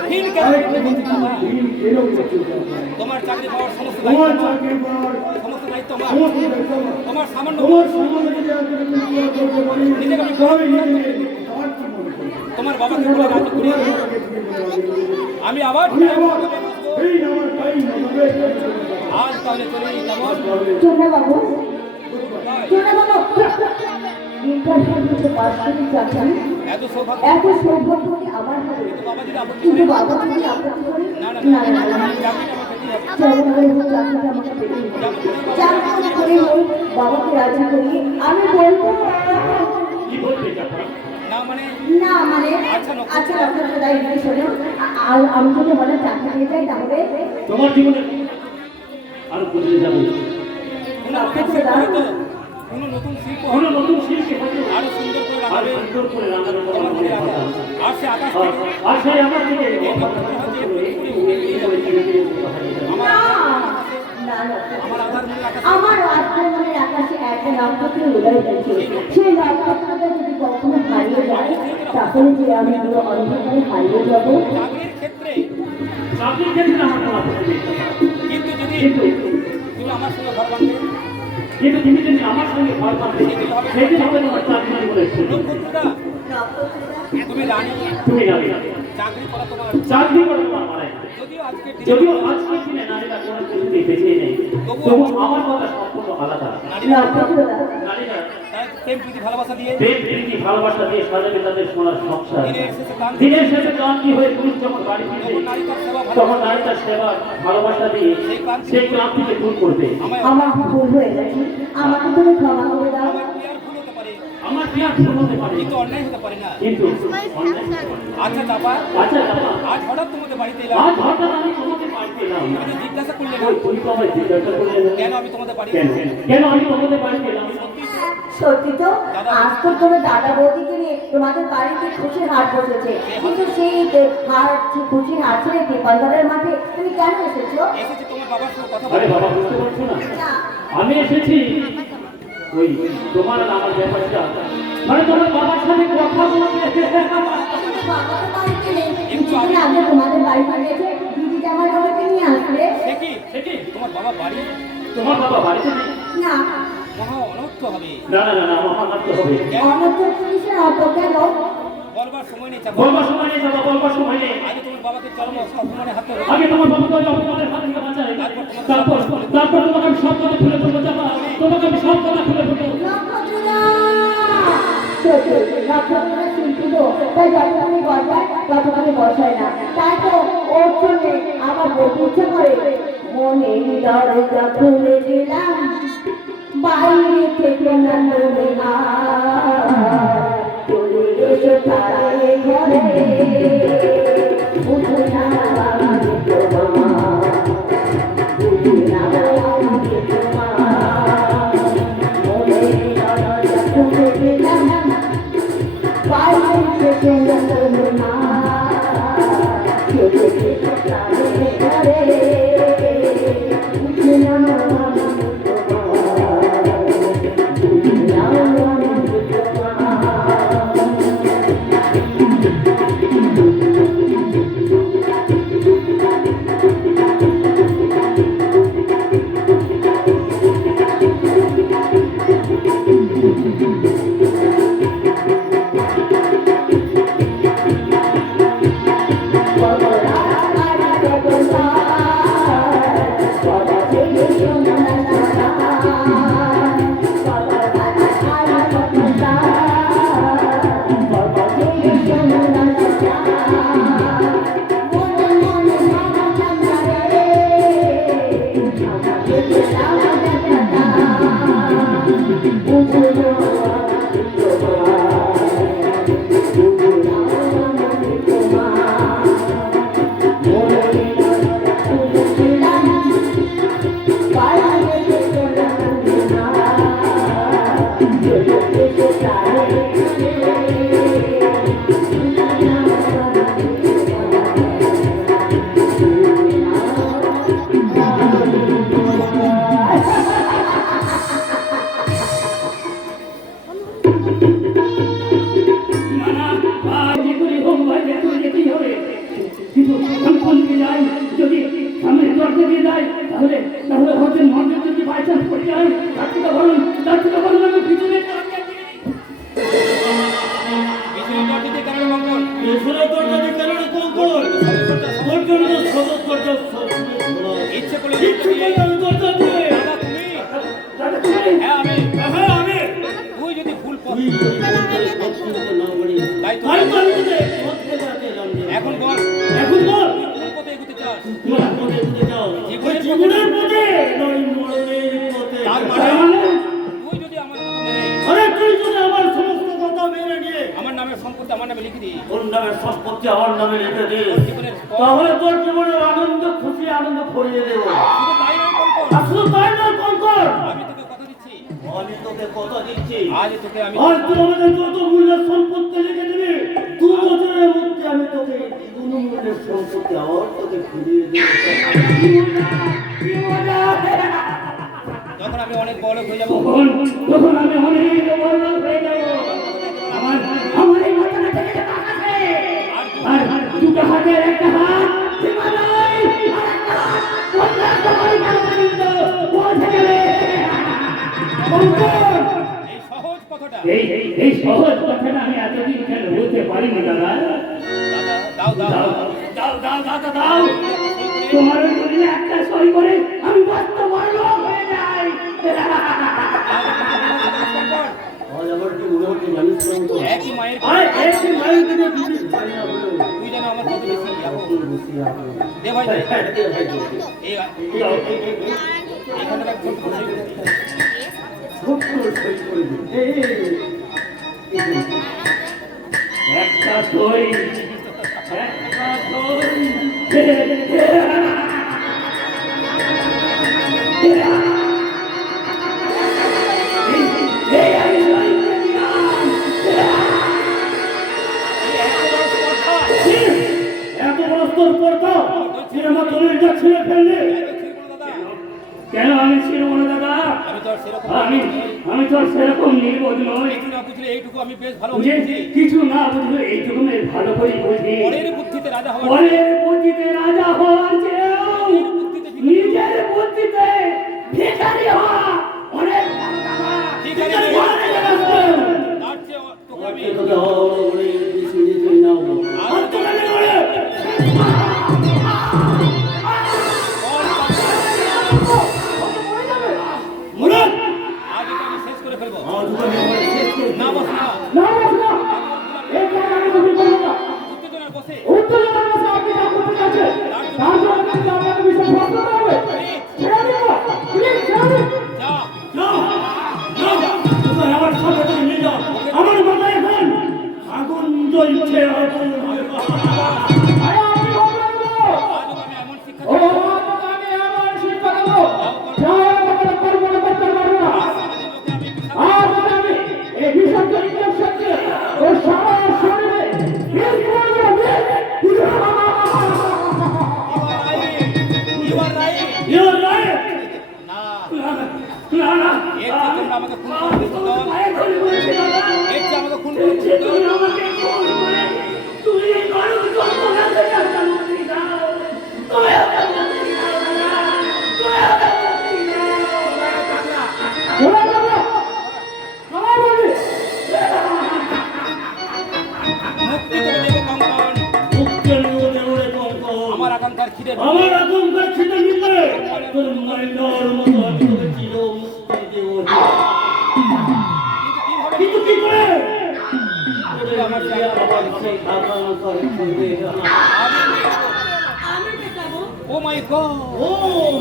ফিল কেন করতে বলছি বাবা? দিন এলো কিছু না। তোমার চাকরি পাওয়ার সমস্ত তোমার দায়িত্ব আমার। চাকরির পর সমস্ত দায়িত্ব আমার। সমস্ত দায়িত্ব আমার। তোমার সামান্য তোমার সম্বন্ধে যদি আমি কোনো করতে পারি নিজেকে আমি আমি নিজেকে তোমার কি মনে করি? তোমার বাবাকে বলে রাজি করি তোমার বাবাকে তুমি বলে রাজি করো। আমি আবার আমি আবার এই আমার টাইম হবে আজ তাহলে চলি কেমন? চোনা বাবু চোনা বাবু ইন্টারভিউ দিতে পাস করে চাকরি এত সৌভাগ্য এত সৌভাগ্য কি আমার হবে বাবা যদি আপত্তি কিন্তু করে বাবা যদি আপত্তি করে না না না না না চাকরিটা আমার পেতেই হবে। যেমন করে হোক চাকরিটা আমাকে পেতে যেমন করে হোক বাবাকে রাজি করি আমি বলবো কি বলতে চাপা? না মানে না মানে আচ্ছা, নক্ষত্র। আচ্ছা নক্ষত্র দাই যদি শোনো আমি যদি হঠাৎ চাকরি পেয়ে যাই তাহলে তোমার জীবনে আরো বদলে যাবে। কোনো নতুন শিল্প হয়তো কোনো নতুন শিল্প কোনো হয়তো নতুন শিল্পী হয়তো আরো সুন্দর করে আর রাখাবে সুন্দর করে রান্নার তোমার করার মনে কথা। রাখা। আর সে আকাশ থেকে আর সেই আমার দিকে এই নক্ষত্র হচ্ছে পুরোপুরি উড়ে গিয়ে যাবে। আমার না না আমার আধার মনে রাখা আমার আত্মমনের আকাশে একটা নক্ষত্র উদয় হয়েছে সেই নক্ষত্রটা যদি কখনো হারিয়ে যায় তাহলে যে আমি পুরো অন্ধকারে হারিয়ে যাবো চাকরির ক্ষেত্রে। চাকরির ক্ষেত্রে আমার কোনো আপত্তি নেই। কিন্তু যদি কিন্তু তুমি আমার সঙ্গে ঘর বাঁধবে কিন্তু তুমি যদি আমার সঙ্গে ঘর পাবে সেদিন হবে তোমার চাকরি বলে নক্ষত্রটা নক্ষত্রটা তুমি রানী তুমি যাবে চাকরি করা তোমার। চাকরি করে তোমার মারায় যদিও আজকে যদিও আজকের দিনে নারীরা কোনো কিছুতেই বেঁচে নেই তবু আমার কথা সম্পূর্ণ আলাদা। নারীরা নক্ষত্রটা নারীরা তার প্রেম প্রীতি ভালোবাসা দিয়ে প্রেম প্রীতি ভালোবাসা দিয়ে সাজাবে তাদের সোনার সংসার। দিনের শেষে গান দিনের শেষে ক্লান্তি হয়ে পুরুষ যখন বাড়ি ফিরবে তখন নারী তার সেবা তখন ভালোবাসা নারী তার সেবা ভালোবাসা দিয়ে সেই ক্লান্তিকে দূর করবে। আমায় আমার ভুল হয়ে গেছে আমাকে তুমি ক্ষমা করে দাও আমার প্রিয়ার ভুল হতে পারে আমার প্রিয়া ভুল হতে পারে কিন্তু অন্যায় হতে পারে না। কিন্তু অন্যায় হতে পারে না। আচ্ছা চাপা আচ্ছা বাবা, আজ হঠাৎ তোমাদের বাড়িতে এলাম আজ হঠাৎ আমি তোমাকে বাড়িতে এলাম তুমি তো জিজ্ঞাসা করলে না ওই তুমি তো আমায় জিজ্ঞাসা করলে না। কেন আমি তোমাদের বাড়ি কেন কেন আমি তোমাদের বাড়িতে এলাম? সত্যি তো আজ তো তোমার দাদা বৌদিকে নিয়ে তোমাদের বাড়িতে খুশির হাট বসেছে কিন্তু সেই হাট খুশির হাট ছেড়ে দীপান্তরের মাঠে তুমি কেন এসেছো এসেছি তোমার বাবার সঙ্গে কথা আরে বলে। বাবা বুঝতে পারছো না না আমি এসেছি ওই তোমার আর আমার ব্যাপারটা মানে তোমার বাবার সাথে কথা বলতে। কিন্তু বাবা তো বাড়িতে নেই কিছুদিন আগে তোমাদের বাড়ি পাঠিয়েছে দিদি জামাই বাবাকে নিয়ে আসবে সে কি সে কি তোমার বাবা বাড়ি তোমার বাবা বাড়িতে নেই? না মহা অনর্থ হবে। না না না না আমার মানতে হবে। কেন অনর্থ পুলিশের অত কেন বলবার সময় নেই চাপা। বলবার সময় নেই বাবা, বলবার সময় নেই। আগে তোমার বাবাকে চরম অপমানে হাত ধরো। আগে তোমার বাবাকে ওই অপমানের হাত থেকে বাঁচাই, তারপর তারপর তোমাকে আমি সব কথা খুলে বলবো যাবা, তোমাকে আমি সব কথা খুলে বলবো। নক্ষত্রদা নক্ষত্রদা চিন্তিত তাই যতখানি বসায় ততখানি বসায় না তাই তো ওর জন্য আমার বলতে ইচ্ছে করে মনে দরজা খুলে দিলাম বাইরে থেকে না তুমি চলে এসো তারে ঘরে উঠে না বাবা তোমা উঠে না বাবা তোমা মনে দরজা খুলে দিলাম বাইরে থেকে না তুমি চলে এসো তারে ঘরে উঠে না বাবা তোমা চাপ পড়ে যায় তার থেকে বলুন আমি পিছনে তাকিয়ে আছি। পিছনে দর দিতে কেন রে কঙ্কন? পেছনে দরজা দিয়ে কেন রে কঙ্কন? তোর জন্য তো সদর দরজা ইচ্ছে করলে ইচ্ছে করলে আমি দরজা দিয়ে দাদা তুমি? দাদা তুমি হ্যাঁ আমি। হ্যাঁ আমি তুই যদি ভুল পথ তুই যদি বলতে পছন্দ না করি তাই তো। তাই তো আমি তোকে পথ দেখাতে এলাম রে। এখন বল এখন বল তুই কোন পথে এগোতে চাস? কোন পথে যেতে চাও? জীবনের জীবনের পথে নয় মরণের পথে। তার তার মানে মানে তুই যদি আমার কথা মেনে আরে তুই যদি আমার সমস্ত কথা মেনে নিয়ে আমার নামের সম্পত্তি আমার নামে লিখে দিই, ওর নামের সম্পত্তি আমার নামে লিখে দিস, জীবনের তাহলে তোর জীবনের আনন্দ খুশি আনন্দ ভরিয়ে দেব। শুধু তাই নয় কঙ্কন, আর শুধু তাই নয় কঙ্কন, আমি তোকে কথা দিচ্ছি আমি তোকে কথা দিচ্ছি আজ তোকে আমি আজ তুই আমাদের যত মূল্যের সম্পত্তি লিখে দিবি 2 বছরের মধ্যে আমি তোকে দ্বিগুণ মূল্যের সম্পত্তি আবার তোকে ফিরিয়ে দেব। যখন আমি অনেক বড় হয়ে যাবো যখন আমি অনেক বড় হয়ে যাব আমার এই মাথাটা থেকে যাবে আকাশে আর দুটো হাতের একটা হাত হিমালয় আর একটা হাত কন্যাকুমারী পর্যন্ত পৌঁছে যাবে। কঙ্কন, এই সহজ কথাটা এই সহজ কথাটা আমি এতদিন কেন বলতে পারিনি দাদা? দাদা দাও দাও দাও দাদা দাও তোমার জন্য একটা সই করে আমি বস্ত বড় হয়ে যাই। কঙ্কন, আজ আবার কি মনে হচ্ছে জানিস কঙ্কন? একই মায়ের আরে এই মায়ের দিকে দিবি ভাই না বলো তুই যেন আমার কত বেশি এখন বেশি আপনি দে ভাই দে। ভাই এই এখানে এক ছোট্ট সই করে দিই। ছোট সই করে দিন একটা সই এত বড় স্তর পড়তো সিনেমা চলে ছিঁড়ে ফেললে কেন আমি ছিড়ব না দাদা? আমি তো আর সেরকম আমি তো আর সেরকম নির্বোধ নই কিছু না বুঝলে এইটুকু আমি বেশ ভালো বুঝে বুঝি। কিছু না বুঝলে এইটুকু আমি ভালো করে বুঝি। পরের বুদ্ধিতে রাজা হওয়ার পরের বুদ্ধিতে রাজা হওয়ার চেয়েও নিজের বুদ্ধিতে ভিখারি হওয়া অনেক ভালো দাদা। ভিখারি ভিখারি হওয়া অনেক ভালো। তার চেয়ে তোকে আমি তোকে হওয়া বলে বেশি দিতে নাও আর তোকে আমি বলে মনে আজ এটা আমি শেষ করে ফেলবো। আজ তোকে আমি শেষ করে না বস না, না না এই কথা আমি কবি বলবো না। উত্তেজনার বসে উত্তেজনার বসে আপনি যা করতে যাচ্ছেন তার জন্য কিন্তু আপনাকে বিষয় প্রশ্ন করতে হবে। ছেড়ে দেব প্লিজ ছেড়ে দিন। যা যাও যাও তোকে আমার সাথে করে নিয়ে যাও আমার মাথায় এখন আগুন জ্বলছে আগুন আরে আপনি বলবেন না। আজ আমি এমন শিক্ষা ও আমি আমার শিক্ষা দেবো যাও কথা করবো না করতে পারবো না। আজ আমি এই বিষয়টা ইঞ্জেকশন দিয়ে ও সারা শরীরে বিষ করে দেবো You are right. Your right না না না এর চেয়ে তোমরা আমাকে খুন করে দিচ্ছ দল। পায়ে ধরে বলছি দাদা এর চেয়ে আমাকে খুন করে দিচ্ছ তুমি দল। আমাকে ফোন করে তুমি এই গরম যন্ত্রণা থেকে একটা মুক্তি দাও। তুমি আমাকে মুক্তি দাও দাদা। তুমি আমাকে মুক্তি দাও। ওরা বাবা আমার বলি মুক্তি তোকে দেবো কঙ্কন। মুক্তি নিয়ে দেওরে কঙ্কন আমার আকাঙ্ক্ষার খিদে আমার আকাঙ্ক্ষা ছিটে নিতে তোর মাইন্ডর মতো আমি তোকে চির মুক্তি দেব কিন্তু কি করে তোরে আমার দিয়া আবার সেই আকাঙ্ক্ষা ছিড়বে আমি দেখাবো ও মাই গড, ও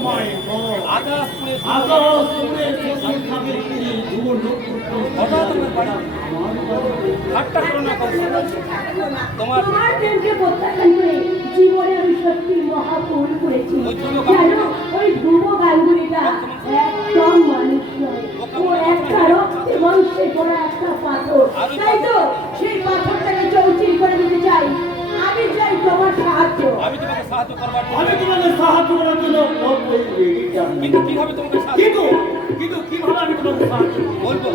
মাই গড আকাশ পুরে আকাশ পুরে শশী থাকে পুরি ধুর হঠাৎ আমার বাড়ি ঠাট্টা করো না কঙ্কন। তোমার তোমার প্রেমকে প্রত্যাখ্যান করে জীবনে আমি সত্যি মহা ভুল করেছি। জানো ওই ধ্রুব গাঙ্গুলিটা একদম মানুষ নয়, ও একটা রক্তে বংশে গড়া একটা পাথর। তাই তো সেই পাথরটাকে চৌচির করে দিতে চাই। আমি চাই তোমার সাহায্য। আমি তোমাকে সাহায্য করবার জন্য, আমি তোমাকে সাহায্য করার জন্য বলবই রেডি কিন্তু কিভাবে তোমাকে সাহায্য কিন্তু কিন্তু কিভাবে আমি তোমাকে সাহায্য করব? বলবো?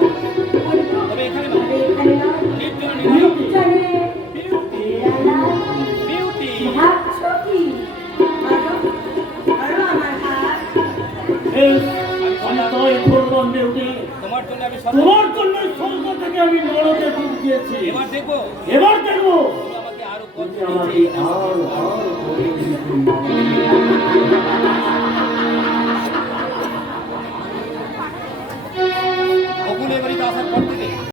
তবে এখানে না, তবে এখানে না, নির্জনে নিরব নির্জনে নিরালায় বিউটি। ভাবছো কি? আরো আরো আমার হাত বেশ, আমি তাই তোমার জন্য আমি সব তোমার জন্য স্বর্গ থেকে আমি নরকে ডুব দিয়েছি। এবার দেখবো এবার দেখবো তুমি আমাকে আরো কত তুমি আমাকে আর করে দিয়েছি। কখন এবারে আসার পর থেকে